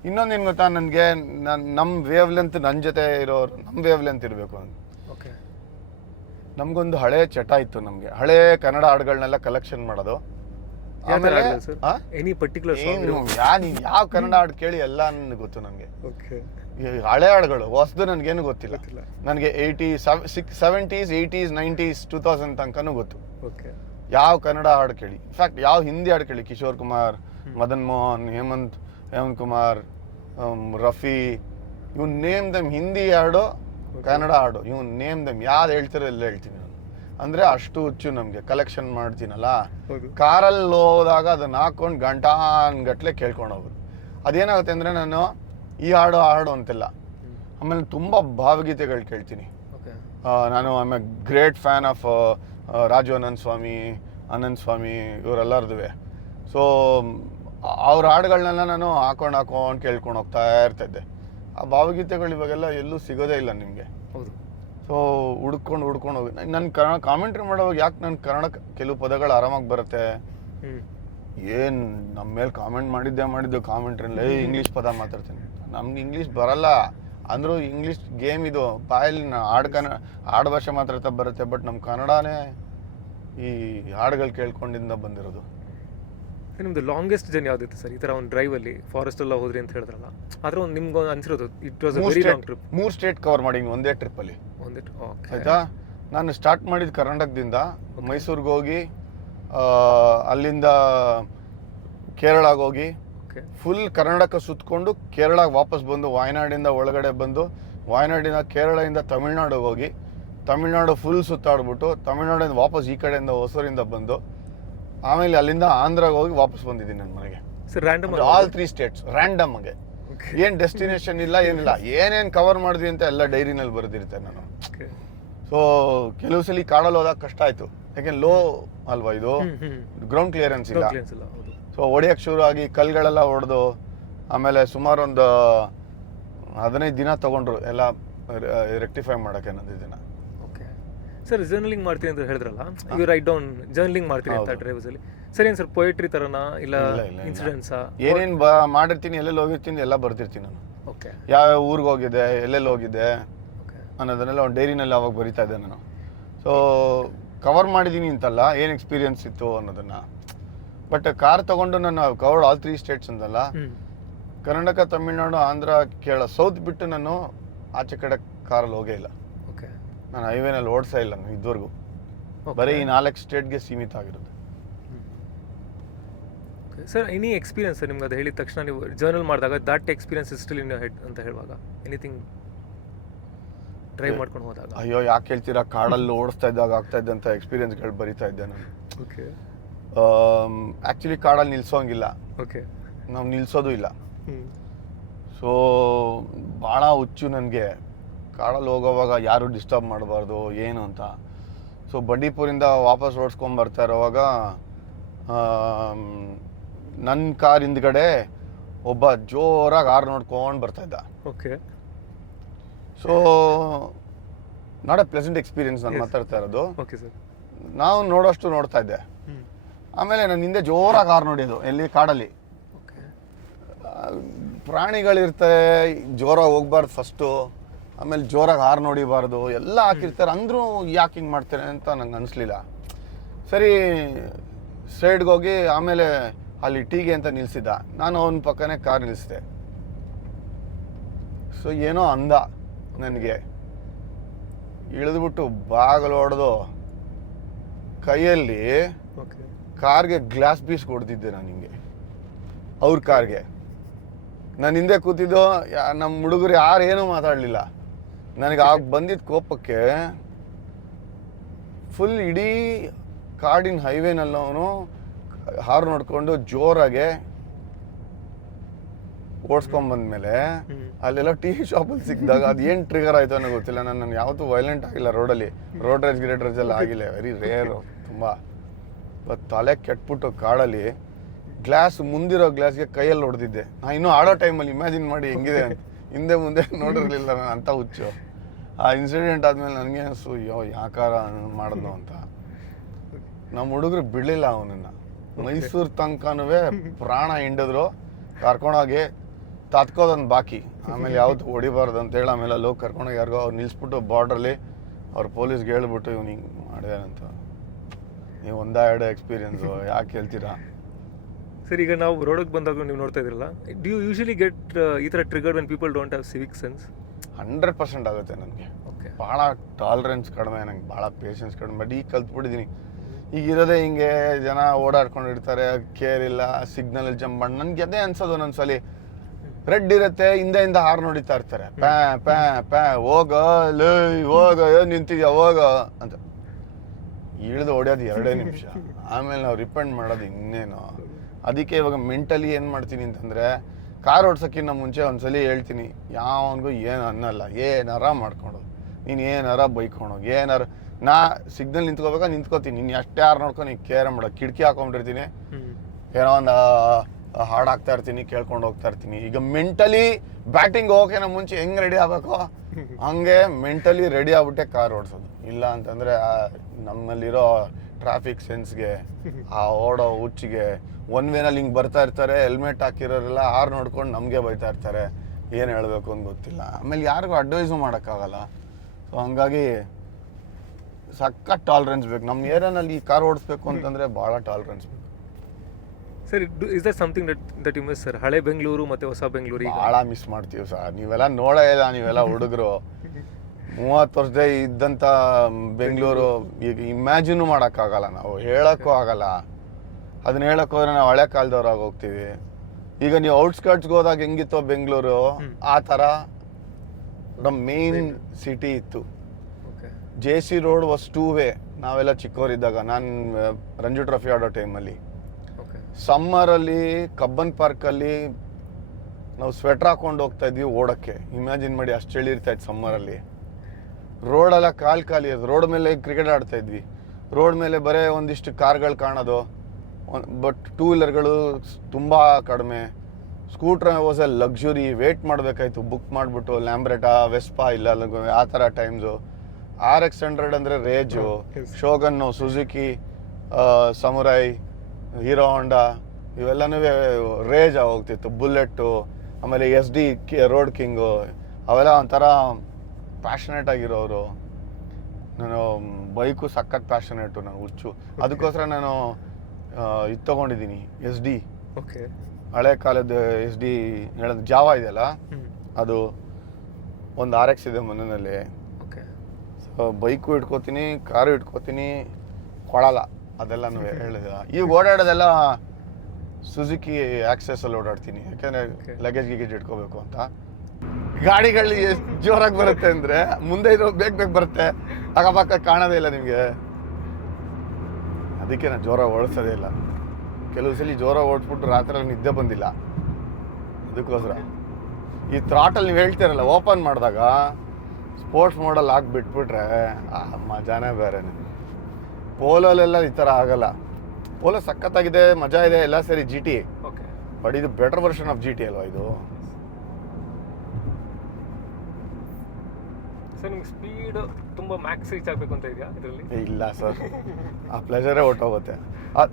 ಇನ್ನೊಂದು ಏನು ಗೊತ್ತಾ, ನನಗೆ ನಮ್ಮ ವೇವ್ ಲೆಂತ್, ನನ್ನ ಜೊತೆ ಇರೋರು ನಮ್ಮ ವೇವ್ ಲೆಂತ್ ಇರಬೇಕು ಅಂತ. ನಮಗೊಂದು ಹಳೆ ಚಟ ಇತ್ತು, ನಮಗೆ ಹಳೆ ಕನ್ನಡ ಹಾಡುಗಳನ್ನೆಲ್ಲ ಕಲೆಕ್ಷನ್ ಮಾಡೋದು. ಆಮೇಲೆ ಯಾವ ಕನ್ನಡ ಹಾಡು ಕೇಳಿ ಎಲ್ಲ ನನಗೆ ಗೊತ್ತು. ನನಗೆ ಹಳೆ ಹಾಡುಗಳು, ಹೊಸದು ನನಗೇನು ಗೊತ್ತಿಲ್ಲ. ನನಗೆ 70s 80s 90s 2000 ತನಕನೂ ಗೊತ್ತು. ಯಾವ ಕನ್ನಡ ಹಾಡು ಕೇಳಿ, ಇನ್ಫ್ಯಾಕ್ಟ್ ಯಾವ ಹಿಂದಿ ಹಾಡು ಕೇಳಿ, ಕಿಶೋರ್ ಕುಮಾರ್, ಮದನ್ ಮೋಹನ್, ಹೇಮಂತ್ ಕುಮಾರ್, ರಫಿ, ಇವ್ ನೇಮ್ ದಮ್. ಹಿಂದಿ ಹಾಡು, ಕನ್ನಡ ಹಾಡು, ಇವ್ ನೇಮ್ ದಮ್. ಯಾವ್ದು ಹೇಳ್ತಿರೋ ಎಲ್ಲ ಹೇಳ್ತೀನಿ ನಾನು. ಅಂದರೆ ಅಷ್ಟು ಹುಚ್ಚು ನಮಗೆ. ಕಲೆಕ್ಷನ್ ಮಾಡ್ತೀನಲ್ಲ, ಕಾರಲ್ಲಿ ಹೋದಾಗ ಅದನ್ನ ಹಾಕೊಂಡು ಗಂಟಾನ್ಗಟ್ಲೆ ಕೇಳ್ಕೊಂಡು ಹೋಗೋದು. ಅದೇನಾಗುತ್ತೆ ಅಂದರೆ, ನಾನು ಈ ಹಾಡು ಆ ಹಾಡು ಅಂತಿಲ್ಲ. ಆಮೇಲೆ ತುಂಬ ಭಾವಗೀತೆಗಳು ಕೇಳ್ತೀನಿ ನಾನು. I am a great fan of Raju Ananth Swamy ಇವರೆಲ್ಲರದುವೆ. ಸೊ ಅವ್ರ ಹಾಡುಗಳನ್ನೆಲ್ಲ ನಾನು ಹಾಕೊಂಡು ಕೇಳ್ಕೊಂಡು ಹೋಗ್ತಾ ಇರ್ತಾಯಿದ್ದೆ. ಆ ಭಾವಗೀತೆಗಳು ಇವಾಗೆಲ್ಲ ಎಲ್ಲೂ ಸಿಗೋದೇ ಇಲ್ಲ ನಿಮಗೆ. ಸೊ ಹುಡ್ಕೊಂಡು ಹೋಗಿ ನನ್ನ ಕನ್ನಡ ಕಾಮೆಂಟ್ರಿ ಮಾಡೋವಾಗ ಯಾಕೆ ನನ್ನ ಕನ್ನಡ ಕೆಲವು ಪದಗಳು ಆರಾಮಾಗಿ ಬರುತ್ತೆ. ಏನು ನಮ್ಮ ಮೇಲೆ ಕಾಮೆಂಟ್ ಮಾಡಿದ್ದು ಕಾಮೆಂಟ್ರಿನಲ್ಲಿ ಇಂಗ್ಲೀಷ್ ಪದ ಮಾತಾಡ್ತೀನಿ. ನಮ್ಗೆ ಇಂಗ್ಲೀಷ್ ಬರಲ್ಲ ಅಂದರೂ ಇಂಗ್ಲೀಷ್ ಗೇಮ್ ಇದು. ಬಾಯಲ್ಲಿ ಆಡು ಭಾಷೆ ಮಾತಾಡ್ತಾ ಬರುತ್ತೆ. ಬಟ್ ನಮ್ಮ ಕನ್ನಡನೇ ಈ ಹಾಡುಗಳು ಕೇಳ್ಕೊಂಡಿಂದ ಬಂದಿರೋದು. ನಿಮ್ದು ಲಾಂಗೆಸ್ಟ್ ಜರ್ನಿ ಯಾವ್ದಿತ್ತು ಸರ್? ಈ ಥರ ಒಂದು ಡ್ರೈವಲ್ಲಿ ಫಾರೆಸ್ಟ್ ಎಲ್ಲ ಹೋದ್ರಿ ಅಂತ ಹೇಳಿದ್ರಲ್ಲ, ಆದ್ರೆ ಒಂದು ನಿಮ್ಗೆ ಅನ್ಸಿರೋದು it was very long trip. 3 state cover ಮಾಡಿ ಒಂದೇ ಟ್ರಿಪ್ಪಲ್ಲಿ. ಆಯ್ತಾ, ನಾನು ಸ್ಟಾರ್ಟ್ ಮಾಡಿದ ಕರ್ನಾಟಕದಿಂದ ಮೈಸೂರಿಗೆ ಹೋಗಿ, ಅಲ್ಲಿಂದ ಕೇರಳಗೆ ಹೋಗಿ, ಫುಲ್ ಕರ್ನಾಟಕ ಸುತ್ತಕೊಂಡು ಕೇರಳಗೆ ವಾಪಸ್ ಬಂದು, ವಾಯನಾಡಿಂದ ಒಳಗಡೆ ಬಂದು, ವಾಯನಾಡಿಂದ ಕೇರಳದಿಂದ ತಮಿಳ್ನಾಡಿಗೆ ಹೋಗಿ, ತಮಿಳ್ನಾಡು ಫುಲ್ ಸುತ್ತಾಡ್ಬಿಟ್ಟು, ತಮಿಳ್ನಾಡಿಂದ ವಾಪಸ್ ಈ ಕಡೆಯಿಂದ ಹೊಸೂರಿಂದ ಬಂದು, ಆಮೇಲೆ ಅಲ್ಲಿಂದ ಆಂಧ್ರಾಗೆ ಹೋಗಿ ವಾಪಸ್ ಬಂದಿದ್ದೀನಿ ನನ್ನ ಮನೆಗೆ. ಆಲ್ 3 ಸ್ಟೇಟ್ಸ್ ರ್ಯಾಂಡಮ್ ಆಗಿ. ಏನು ಡೆಸ್ಟಿನೇಷನ್ ಇಲ್ಲ, ಏನಿಲ್ಲ. ಏನೇನು ಕವರ್ ಮಾಡಿದ್ವಿ ಅಂತ ಎಲ್ಲ ಡೈರಿನಲ್ಲಿ ಬರೆದಿರ್ತೇನೆ ನಾನು. ಸೊ ಸೊ ಕೆಲವು ಸಲ ಕಾಡಲ್ಲಿ ಹೋದಾಗ ಕಷ್ಟ ಆಯಿತು, ಯಾಕೆಂದ್ರೆ ಲೋ ಅಲ್ವಾ ಇದು, ಗ್ರೌಂಡ್ ಕ್ಲಿಯರೆನ್ಸ್ ಇಲ್ಲ. ಹೌದು. ಸೊ ಹೊಡಿಯೋಕ್ಕೆ ಶುರು ಆಗಿ ಕಲ್ಗಳೆಲ್ಲ ಹೊಡೆದು ಆಮೇಲೆ ಸುಮಾರು ಒಂದು 15 ದಿನ ತೊಗೊಂಡ್ರು ಎಲ್ಲ ರೆಕ್ಟಿಫೈ ಮಾಡೋಕ್ಕೆ, 11 ದಿನ. ಓಕೆ ಸರ್, ಜರ್ನಲಿಂಗ್ ಮಾಡ್ತೀನಿ ಅಂತ ಹೇಳಿದ್ರಲ್ಲ, ಈಗ ರೈಟ್ ಡೌನ್ ಜರ್ನಲಿಂಗ್ ಮಾಡ್ತೀನಿ ಅಂತ ಡ್ರೈವರ್ಸಲ್ಲಿ. ಸರ್ ಏನು ಸರ್ ಪೊಯೆಟ್ರಿ ಥರನಾ ಇಲ್ಲ ಇನ್ಸಿಡೆಂಟ್ಸಾ? ಏನೇನು ಮಾಡಿರ್ತೀನಿ, ಎಲ್ಲೆಲ್ಲಿ ಹೋಗಿರ್ತೀನಿ ಎಲ್ಲ ಬರ್ತಿರ್ತೀನಿ ನಾನು. ಓಕೆ. ಯಾವ ಊರಿಗೆ ಹೋಗಿದ್ದೆ, ಎಲ್ಲೆಲ್ಲಿ ಹೋಗಿದ್ದೆ ಅನ್ನೋದನ್ನೆಲ್ಲ ಒಂದು ಡೈರಿನಲ್ಲಿ ಅವಾಗ ಬರಿತಾ ಇದ್ದೆ ನಾನು. ಸೊ ಕವರ್ ಮಾಡಿದ್ದೀನಿ ಅಂತಲ್ಲ, ಏನು ಎಕ್ಸ್ಪೀರಿಯನ್ಸ್ ಇತ್ತು ಅನ್ನೋದನ್ನು. ಬಟ್ ಕಾರ್ ತೊಗೊಂಡು ನಾನು ಕವರ್ಡ್ ಆಲ್ 3 ಸ್ಟೇಟ್ಸ್ ಅಂತಲ್ಲ, ಕರ್ನಾಟಕ, ತಮಿಳ್ನಾಡು, ಆಂಧ್ರ, ಕೇರಳ, ಸೌತ್ ಬಿಟ್ಟು ನಾನು ಆಚೆ ಕಡೆ ಕಾರಲ್ಲಿ ಹೋಗೇ ಇಲ್ಲ. ಓಕೆ. ನಾನು ಹೈವೇನಲ್ಲಿ ಓಡಿಸೇ ಇಲ್ಲ ನಾನು ಇದುವರೆಗೂ. ಬರೀ ಈ 4 ಸ್ಟೇಟ್ಗೆ ಸೀಮಿತ ಆಗಿರುತ್ತೆ. ಸರ್ ಎನಿ ಎಕ್ಸ್ಪೀರಿಯನ್ಸ್ ಸರ್ ನಿಮ್ಗೆ ಅದು ಹೇಳಿದ ತಕ್ಷಣ ನೀವು ಜರ್ನಲ್ ಮಾಡಿದಾಗ that experience is still in your head ಅಂತ ಹೇಳುವಾಗ ಎನಿಥಿಂಗ್ ಡ್ರೈವ್ ಮಾಡ್ಕೊಂಡು ಹೋದಾಗ? ಅಯ್ಯೋ ಯಾಕೆ ಹೇಳ್ತೀರಾ, ಕಾಡಲ್ಲಿ ಓಡಿಸ್ತಾ ಇದ್ದಾಗ ಆಗ್ತಾ ಇದ್ದಂಥ ಎಕ್ಸ್ಪೀರಿಯನ್ಸ್ಗಳು ಬರಿತಾ ಇದ್ದೆ ನಾನು. ಓಕೆ. ಆ್ಯಕ್ಚುಲಿ ಕಾಡಲ್ಲಿ ನಿಲ್ಸೋಂಗಿಲ್ಲ, ಓಕೆ, ನಾವು ನಿಲ್ಸೋದು ಇಲ್ಲ. ಸೊ ಭಾಳ ಹುಚ್ಚು ನನಗೆ ಕಾಡಲ್ಲಿ ಹೋಗೋವಾಗ ಯಾರು ಡಿಸ್ಟರ್ಬ್ ಮಾಡಬಾರ್ದು ಏನು ಅಂತ. ಸೊ ಬಂಡೀಪುರಿಂದ ವಾಪಸ್ ಓಡಿಸ್ಕೊಂಬರ್ತಾ ಇರೋವಾಗ ನನ್ನ ಕಾರ್ ಹಿಂದ್ಗಡೆ ಒಬ್ಬ ಜೋರಾಗಿ ಆರು ನೋಡ್ಕೊಂಡು ಬರ್ತಾಯಿದ್ದ. Okay. So not a pleasant experience ನಾನು ಮಾತಾಡ್ತಾ ಇರೋದು. Okay sir. ನಾವು ನೋಡೋಷ್ಟು ನೋಡ್ತಾ ಇದ್ದೆ. ಆಮೇಲೆ ನನ್ನ ಹಿಂದೆ ಜೋರಾಗಿ ಆರು ನೋಡಿದ್ದು ಎಲ್ಲಿ ಕಾಡಲ್ಲಿ. ಪ್ರಾಣಿಗಳಿರ್ತಾರೆ, ಜೋರಾಗಿ ಹೋಗ್ಬಾರ್ದು ಫಸ್ಟು, ಆಮೇಲೆ ಜೋರಾಗಿ ಹಾರು ನೋಡಿಬಾರ್ದು, ಎಲ್ಲ ಹಾಕಿರ್ತಾರೆ. ಅಂದರೂ ಯಾಕೆ ಹಿಂಗೆ ಮಾಡ್ತಾರೆ ಅಂತ ನಂಗೆ ಅನಿಸ್ಲಿಲ್ಲ. ಸರಿ ಸೈಡ್ಗೆ ಹೋಗಿ ಆಮೇಲೆ ಅಲ್ಲಿ ಟೀಗೆ ಅಂತ ನಿಲ್ಸಿದ್ದ, ನಾನು ಅವನ ಪಕ್ಕನೇ ಕಾರ್ ನಿಲ್ಲಿಸಿದೆ. ಸೊ ಏನೋ ಅಂದ ನನಗೆ, ಇಳಿದ್ಬಿಟ್ಟು ಬಾಗಿಲು ಹೊಡೆದು ಕೈಯಲ್ಲಿ ಕಾರ್ಗೆ ಗ್ಲಾಸ್ ಪೀಸ್ ಕೊಡ್ತಿದ್ದೆ ನಾನು ಹಿಂಗೆ, ಅವ್ರ ಕಾರ್ಗೆ. ನಾನು ಹಿಂದೆ ಕೂತಿದ್ದು, ನಮ್ಮ ಹುಡುಗರು ಯಾರು ಏನೂ ಮಾತಾಡಲಿಲ್ಲ. ನನಗೆ ಆಗ ಬಂದಿದ್ದ ಕೋಪಕ್ಕೆ ಫುಲ್ ಇಡೀ ಕಾಡಿನ ಹೈವೇನಲ್ಲವನು ಹಾರು ನೋಡ್ಕೊಂಡು ಜೋರಾಗೆ ಓಡಿಸ್ಕೊಂಬಂದ್ಮೇಲೆ ಅಲ್ಲೆಲ್ಲ ಟೀ ಶಾಪಲ್ಲಿ ಸಿಕ್ಕಿದಾಗ ಅದು ಏನು ಟ್ರಿಗರ್ ಆಯಿತು ಅನ್ನೋ ಗೊತ್ತಿಲ್ಲ. ನಾನು ಯಾವತ್ತೂ ವೈಲೆಂಟ್ ಆಗಿಲ್ಲ ರೋಡಲ್ಲಿ, ರೋಡ್ ರೇಜ್ ಗಿರೇಡ್ ಎಲ್ಲ ಆಗಿಲ್ಲ, ವೆರಿ ರೇರು ತುಂಬ. ಬಟ್ ತಲೆ ಕೆಟ್ಬಿಟ್ಟು ಕಾಡಲ್ಲಿ ಗ್ಲಾಸ್, ಮುಂದಿರೋ ಗ್ಲಾಸ್ಗೆ ಕೈಯಲ್ಲಿ ಹೊಡೆದಿದ್ದೆ. ನಾನು ಇನ್ನೂ ಆಡೋ ಟೈಮಲ್ಲಿ ಇಮ್ಯಾಜಿನ್ ಮಾಡಿ ಹೆಂಗಿದೆ ಅಂತ, ಹಿಂದೆ ಮುಂದೆ ನೋಡಿರಲಿಲ್ಲ ನಾನು, ಅಂಥ ಹುಚ್ಚು. ಆ ಇನ್ಸಿಡೆಂಟ್ ಆದಮೇಲೆ ನನಗೆ ಅನಿಸ್ತು, ಅಯ್ಯೋ ಯಾಕಾರ ಮಾಡಿದ್ನು ಅಂತ. ನಮ್ಮ ಹುಡುಗರು ಬಿಡಲಿಲ್ಲ ಅವನನ್ನು, ಮೈಸೂರು ತನಕನೂ ಪ್ರಾಣ ಹಿಂಡಿದ್ರು, ಕರ್ಕೊಂಡೋಗಿ ತತ್ಕೋದೊಂದು ಬಾಕಿ. ಆಮೇಲೆ ಯಾವತ್ತು ಹೊಡಿಬಾರ್ದು ಅಂತೇಳಿ ಆಮೇಲೆ ಅಲ್ಲಿ ಹೋಗಿ ಕರ್ಕೊಂಡೋಗಿ ಯಾರಿಗೋ ಅವ್ರು ನಿಲ್ಲಿಸ್ಬಿಟ್ಟು ಬಾರ್ಡ್ರಲ್ಲಿ ಅವ್ರು ಪೊಲೀಸ್ಗೆ ಹೇಳ್ಬಿಟ್ಟು ಇವ್ನು ಹಿಂಗೆ ಮಾಡಿದಾನಂತ. ನೀವು 1-2 ಎಕ್ಸ್ಪೀರಿಯನ್ಸು ಯಾಕೆ ಹೇಳ್ತೀರಾ ಸರ್? ಈಗ ನಾವು ರೋಡಿಗೆ ಬಂದಾಗ ನೀವು ನೋಡ್ತಾ ಇದ್ರಲ್ಲ, ಡು ಯು ಯೂಶಲಿ ಗೆಟ್ ಈ ಥರ triggered when people don't have Civic sense? 100% ಆಗುತ್ತೆ ನನಗೆ. ಓಕೆ. ಭಾಳ ಟಾಲರೆನ್ಸ್ ಕಡಿಮೆ, ನಂಗೆ ಭಾಳ ಪೇಷನ್ಸ್ ಕಡಿಮೆ. ಬಟ್ ಈಗ ಕಲ್ತ್ಬಿಟ್ಟಿದ್ದೀನಿ. ಈಗ ಇರೋದೇ ಹಿಂಗೆ, ಜನ ಓಡಾಡ್ಕೊಂಡಿರ್ತಾರೆ, ಕೇರ್ ಇಲ್ಲ, ಸಿಗ್ನಲ್ ಜಂಪ್ ಮಾಡಿ. ನನಗೆ ಅದೇ ಅನ್ಸೋದು ಒಂದೊಂದ್ಸಲಿ, ರೆಡ್ ಇರುತ್ತೆ, ಹಿಂದೆ ಹಾರು ನೋಡಿತಾ ಇರ್ತಾರೆ, ಪ್ಯಾ ಪ್ಯಾ ಪ್ಯಾ, ಹೋಗ ಲೇ ಹೋಗ, ನಿಂತಿದ್ಯಾ ಹೋಗ ಅಂತ. ಇಳಿದು ಹೊಡೆಯೋದು 2 ನಿಮಿಷ, ಆಮೇಲೆ ನಾವು ರಿಪೆಂಡ್ ಮಾಡೋದು ಇನ್ನೇನು. ಅದಕ್ಕೆ ಇವಾಗ ಮೆಂಟಲಿ ಏನು ಮಾಡ್ತೀನಿ ಅಂತಂದರೆ, ಕಾರ್ ಓಡ್ಸೋಕ್ಕಿಂತ ಮುಂಚೆ ಒಂದ್ಸಲಿ ಹೇಳ್ತೀನಿ, ಯಾವನಿಗೂ ಏನು ಅನ್ನಲ್ಲ, ಏನಾರ ಮಾಡ್ಕೊಂಡು ನೀನು ಏನಾರ ಬೈಕೊಂಡೋಗಿ, ಏನಾರ ನಾ ಸಿಗ್ನಲ್ ನಿಂತ್ಕೋಬೇಕಾ ನಿಂತ್ಕೋತೀನಿ, ನೀನು ಅಷ್ಟೇ ಯಾರು ನೋಡ್ಕೊಂಡು ನೀನು ಕೇರ್ ಮಾಡೋ. ಕಿಟಕಿ ಹಾಕೊಂಡ್ಬಿಟ್ಟಿರ್ತೀನಿ, ಏನೋ ಒಂದು ಹಾಡು ಹಾಕ್ತಾ ಇರ್ತೀನಿ, ಕೇಳ್ಕೊಂಡು ಹೋಗ್ತಾ ಇರ್ತೀನಿ. ಈಗ ಮೆಂಟಲಿ ಬ್ಯಾಟಿಂಗ್ ಹೋಗೋಕೆ ಮುಂಚೆ ಹೆಂಗೆ ರೆಡಿ ಆಗಬೇಕು ಹಂಗೆ ಮೆಂಟಲಿ ರೆಡಿ ಆಗ್ಬಿಟ್ಟೆ ಕಾರ್ ಓಡಿಸೋದು. ಇಲ್ಲ ಅಂತಂದರೆ ನಮ್ಮಲ್ಲಿರೋ ಟ್ರಾಫಿಕ್ ಸೆನ್ಸ್ಗೆ, ಆ ಓಡೋ ಹುಚ್ಚಿಗೆ, ಒನ್ ವೇನಲ್ಲಿ ಹಿಂಗೆ ಬರ್ತಾ ಇರ್ತಾರೆ, ಹೆಲ್ಮೆಟ್ ಹಾಕಿರೋರೆಲ್ಲ ಹಾರು ನೋಡ್ಕೊಂಡು ನಮಗೆ ಬೈತಾ ಇರ್ತಾರೆ, ಏನು ಹೇಳಬೇಕು ಅಂತ ಗೊತ್ತಿಲ್ಲ. ಆಮೇಲೆ ಯಾರಿಗೂ ಅಡ್ವೈಸು ಮಾಡೋಕ್ಕಾಗಲ್ಲ. ಸೊ ಹಂಗಾಗಿ ಸಖತ್ ಟಾಲರೆನ್ಸ್ ಬೇಕು. ನಮ್ಮ ಏರಿಯಾನಲ್ಲಿ ಕಾರ್ ಓಡಿಸ್ಬೇಕು ಅಂತಂದರೆ ಭಾಳ ಟಾಲರೆನ್ಸ್ ಬೇಕು. Sir, is that something that you miss sir? ಹಳೆ ಬೆಂಗಳೂರು ಮತ್ತು ಹೊಸ ಬೆಂಗಳೂರು ಭಾಳ ಮಿಸ್ ಮಾಡ್ತೀವಿ ಸರ್. ನೀವೆಲ್ಲ ನೋಡೇ ಇಲ್ಲ, ನೀವೆಲ್ಲ ಹುಡುಗರು 30 ವರ್ಷದ ಇದ್ದಂಥ ಬೆಂಗಳೂರು ಈಗ ಇಮ್ಯಾಜಿನು ಮಾಡೋಕ್ಕಾಗಲ್ಲ, ನಾವು ಹೇಳೋಕ್ಕೂ ಆಗಲ್ಲ. ಅದನ್ನ ಹೇಳಕ್ಕೆ ಹೋದ್ರೆ ನಾವು ಹಳೆ ಕಾಲದವ್ರಾಗ ಹೋಗ್ತೀವಿ. ಈಗ ನೀವು ಔಟ್ಸ್ಕರ್ಟ್ಸ್ಗೆ ಹೋದಾಗ ಹೆಂಗಿತ್ತೋ ಬೆಂಗಳೂರು, ಆ ಥರ ನಮ್ಮ ಮೇನ್ ಸಿಟಿ ಇತ್ತು. JC road was 2 way. ನಾವೆಲ್ಲ ಚಿಕ್ಕವರಿದ್ದಾಗ, ನಾನು ರಂಜು ಟ್ರೋಫಿ ಆಡೋ ಟೈಮಲ್ಲಿ ಸಮ್ಮರಲ್ಲಿ ಕಬ್ಬನ್ ಪಾರ್ಕಲ್ಲಿ ನಾವು ಸ್ವೆಟ್ರ್ ಹಾಕೊಂಡು ಹೋಗ್ತಾ ಇದ್ವಿ ಓಡೋಕ್ಕೆ. ಇಮ್ಯಾಜಿನ್ ಮಾಡಿ, ಅಷ್ಟು ಚಳಿ ಇರ್ತಾ ಇತ್ತು ಸಮ್ಮರಲ್ಲಿ. ರೋಡೆಲ್ಲ ಖಾಲಿ ಅದು. ರೋಡ್ ಮೇಲೆ ಕ್ರಿಕೆಟ್ ಆಡ್ತಾ ಇದ್ವಿ. ರೋಡ್ ಮೇಲೆ ಬರೀ ಒಂದಿಷ್ಟು ಕಾರ್ಗಳು ಕಾಣೋದು, ಬಟ್ ಟೂ ವೀಲರ್ಗಳು ತುಂಬ ಕಡಿಮೆ. Scooter was a luxury. Wait ಮಾಡಬೇಕಾಯ್ತು, ಬುಕ್ ಮಾಡಿಬಿಟ್ಟು ಲ್ಯಾಂಬ್ರೆಟಾ, ವೆಸ್ಪಾ ಇಲ್ಲ ಆ ಥರ ಟೈಮ್ಸು. RX100 ಅಂದರೆ rage, Shogun, Suzuki, Samurai, Hero Honda ಇವೆಲ್ಲನೂ ರೇಜ್ ಹೋಗ್ತಿತ್ತು. ಬುಲ್ಲೆಟ್ಟು, ಆಮೇಲೆ SD ರೋಡ್ ಕಿಂಗು, ಅವೆಲ್ಲ ಒಂಥರ ಪ್ಯಾಷನೇಟ್ ಆಗಿರೋರು. ನಾನು ಬೈಕು ಸಖತ್ ಪ್ಯಾಷನೇಟು, ನಾನು ಹುಚ್ಚು. ಅದಕ್ಕೋಸ್ಕರ ನಾನು ಇದು ತೊಗೊಂಡಿದ್ದೀನಿ SD. ಓಕೆ. ಹಳೆ ಕಾಲದ SD ಹೇಳೋದು ಜಾವ ಇದೆಯಲ್ಲ, ಅದು ಒಂದು RX ಇದೆ ಮನೆಯಲ್ಲಿ. ಓಕೆ. ಸೊ ಬೈಕು ಇಟ್ಕೋತೀನಿ, ಕಾರು ಇಟ್ಕೋತೀನಿ, ಕೊಡಲ್ಲ ಅದೆಲ್ಲನೂ ಹೇಳಿದ. ಈಗ ಓಡಾಡೋದೆಲ್ಲ ಸುಜುಕಿ ಆಕ್ಸೆಸಲ್ಲಿ ಓಡಾಡ್ತೀನಿ, ಯಾಕೆಂದರೆ ಲಗೇಜ್ ಇಟ್ಕೋಬೇಕು ಅಂತ. ಗಾಡಿಗಳು ಎಷ್ಟು ಜೋರಾಗಿ ಬರುತ್ತೆ ಅಂದರೆ ಮುಂದೆ ಇರೋ ಬೇಗ ಬರುತ್ತೆ, ಅಕ್ಕಪಕ್ಕ ಕಾಣೋದೇ ಇಲ್ಲ ನಿಮಗೆ. ಅದಕ್ಕೆ ನಾನು ಜೋರಾಗಿ ಓಡಿಸೋದೇ ಇಲ್ಲ. ಕೆಲವು ಸಲ ಜೋರಾಗಿ ಓಡಿಸ್ಬಿಟ್ಟು ರಾತ್ರಿ ನಿದ್ದೆ ಬಂದಿಲ್ಲ. ಅದಕ್ಕೋಸ್ಕರ ಈ ಥ್ರಾಟಲ್ಲಿ ನೀವು ಹೇಳ್ತೀರಲ್ಲ, ಓಪನ್ ಮಾಡಿದಾಗ ಸ್ಪೋರ್ಟ್ಸ್ ಮೋಡಲ್ಲಿ ಹಾಕಿ ಬಿಟ್ಬಿಟ್ರೆ ಮಜಾನೇ ಬೇರೆ. ಪೋಲೋಲೆಲ್ಲ ಈ ಥರ ಆಗಲ್ಲ. ಪೋಲೋ ಸಖತ್ತಾಗಿದೆ, ಮಜಾ ಇದೆ ಎಲ್ಲ ಸರಿ, GT. ಓಕೆ. ಬಟ್ ಇದು ಬೆಟರ್ ವರ್ಷನ್ ಆಫ್ GT ಅಲ್ವಾ ಇದು. ಸರ್ ನಿಮ್ಗೆ ಸ್ಪೀಡ್ ತುಂಬ ಮ್ಯಾಕ್ಸ್ ರೀಚ್ ಆಗಬೇಕು ಅಂತ ಇದೆಯಾ ಇದರಲ್ಲಿ? ಇಲ್ಲ ಸರ್, ಆ ಪ್ಲೆಜರೇ ಹೊಟ್ಟೋಗುತ್ತೆ.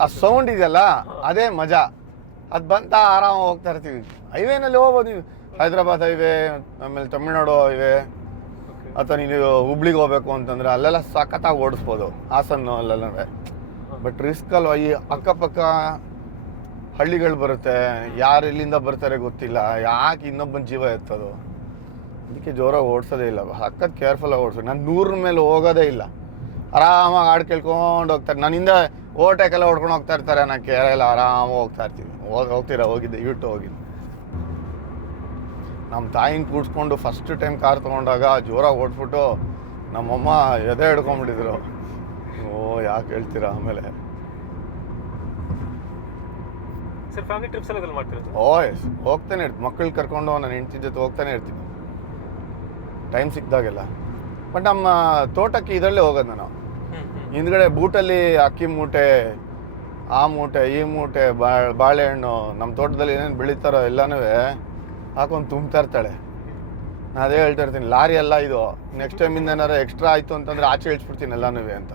ಆ ಸೌಂಡ್ ಇದೆಯಲ್ಲ ಅದೇ ಮಜಾ. ಅದು ಬಂತ ಆರಾಮಾಗಿ ಹೋಗ್ತಾ ಇರ್ತೀವಿ. ಹೈವೇನಲ್ಲಿ ಹೋಗ್ಬೋದು ನೀವು, ಹೈದ್ರಾಬಾದ್ ಹೈವೇ, ಆಮೇಲೆ ತಮಿಳ್ನಾಡು ಹೈವೇ, ಅಥವಾ ನೀವು ಹುಬ್ಳಿಗೆ ಹೋಗ್ಬೇಕು ಅಂತಂದರೆ ಅಲ್ಲೆಲ್ಲ ಸಖತ್ತಾಗಿ ಓಡಿಸ್ಬೋದು, ಹಾಸನ್ನು ಅಲ್ಲೆಲ್ಲ. ಬಟ್ ರಿಸ್ಕ್ ಅಲ್ವಾ, ಈ ಅಕ್ಕಪಕ್ಕ ಹಳ್ಳಿಗಳು ಬರುತ್ತೆ, ಯಾರು ಎಲ್ಲಿಂದ ಬರ್ತಾರೆ ಗೊತ್ತಿಲ್ಲ, ಯಾಕೆ ಇನ್ನೊಬ್ಬನ ಜೀವ ಎತ್ತೋದು. ಅದಕ್ಕೆ ಜೋರಾಗಿ ಓಡಿಸೋದೇ ಇಲ್ಲ, ಸಖತ್ ಕೇರ್ಫುಲ್ಲಾಗಿ ಓಡಿಸೋದು. ನಾನು 100 ಮೇಲೆ ಹೋಗೋದೇ ಇಲ್ಲ, ಆರಾಮಾಗಿ ಹಾಡು ಕೇಳ್ಕೊಂಡು ಹೋಗ್ತಾರೆ. ನನ್ನಿಂದ ಓವರ್ಟೇಕೆಲ್ಲ ಹೊಡ್ಕೊಂಡು ಹೋಗ್ತಾ ಇರ್ತಾರೆ, ನಾನು ಕೇರೆಲ್ಲ ಆರಾಮಾಗಿ ಹೋಗ್ತಾ ಇರ್ತೀವಿ. ಹೋಗಿದ್ದೆ ಇವತ್ತು ಹೋಗಿದ್ದು. ನಮ್ಮ ತಾಯಿನ ಕೂಡಿಸ್ಕೊಂಡು ಫಸ್ಟ್ ಟೈಮ್ ಕಾರ್ ತೊಗೊಂಡಾಗ ಜೋರಾಗಿ ಓಡಿಸ್ಬಿಟ್ಟು ನಮ್ಮಮ್ಮ ಎದೆ ಹಿಡ್ಕೊಂಡ್ಬಿಟ್ಟಿದ್ರು. ಯಾಕೆ ಹೇಳ್ತೀರಾ ಆಮೇಲೆ. ಸರ್ ಫ್ಯಾಮಿಲಿ ಟ್ರಿಪ್ಸ್ ಎಲ್ಲ ಇದ್ರಲ್ಲಿ ಮಾಡ್ತೀರಾ? ಎಸ್, ಹೋಗ್ತಾನೆ ಇರ್ತೀನಿ. ಮಕ್ಕಳು ಕರ್ಕೊಂಡು ನನ್ನ ಹೆಂಡತಿ ಜೊತೆ ಹೋಗ್ತಾನೆ ಇರ್ತೀನಿ ಟೈಮ್ ಸಿಕ್ಕಿದಾಗೆಲ್ಲ. ಬಟ್ ನಮ್ಮ ತೋಟಕ್ಕೆ ಇದರಲ್ಲೇ ಹೋಗೋದು ನಾನು. ಹಿಂದ್ಗಡೆ ಬೂಟಲ್ಲಿ ಅಕ್ಕಿ ಮೂಟೆ, ಆ ಮೂಟೆ, ಈ ಮೂಟೆ, ಬಾಳೆಹಣ್ಣು, ನಮ್ಮ ತೋಟದಲ್ಲಿ ಏನೇನು ಬೆಳೀತಾರೋ ಎಲ್ಲನೂ ಹಾಕೊಂಡು ತುಂಬ್ತಾ ಇರ್ತಾಳೆ. ನಾನು ಅದೇ ಹೇಳ್ತಾ ಇರ್ತೀನಿ, ಲಾರಿ ಎಲ್ಲ ಇದು, ನೆಕ್ಸ್ಟ್ ಟೈಮಿಂದ ಏನಾರು ಎಕ್ಸ್ಟ್ರಾ ಆಯಿತು ಅಂತಂದರೆ ಆಚೆ ಇಳಿಸ್ಬಿಡ್ತೀನಿ ಎಲ್ಲನೂ ಅಂತ.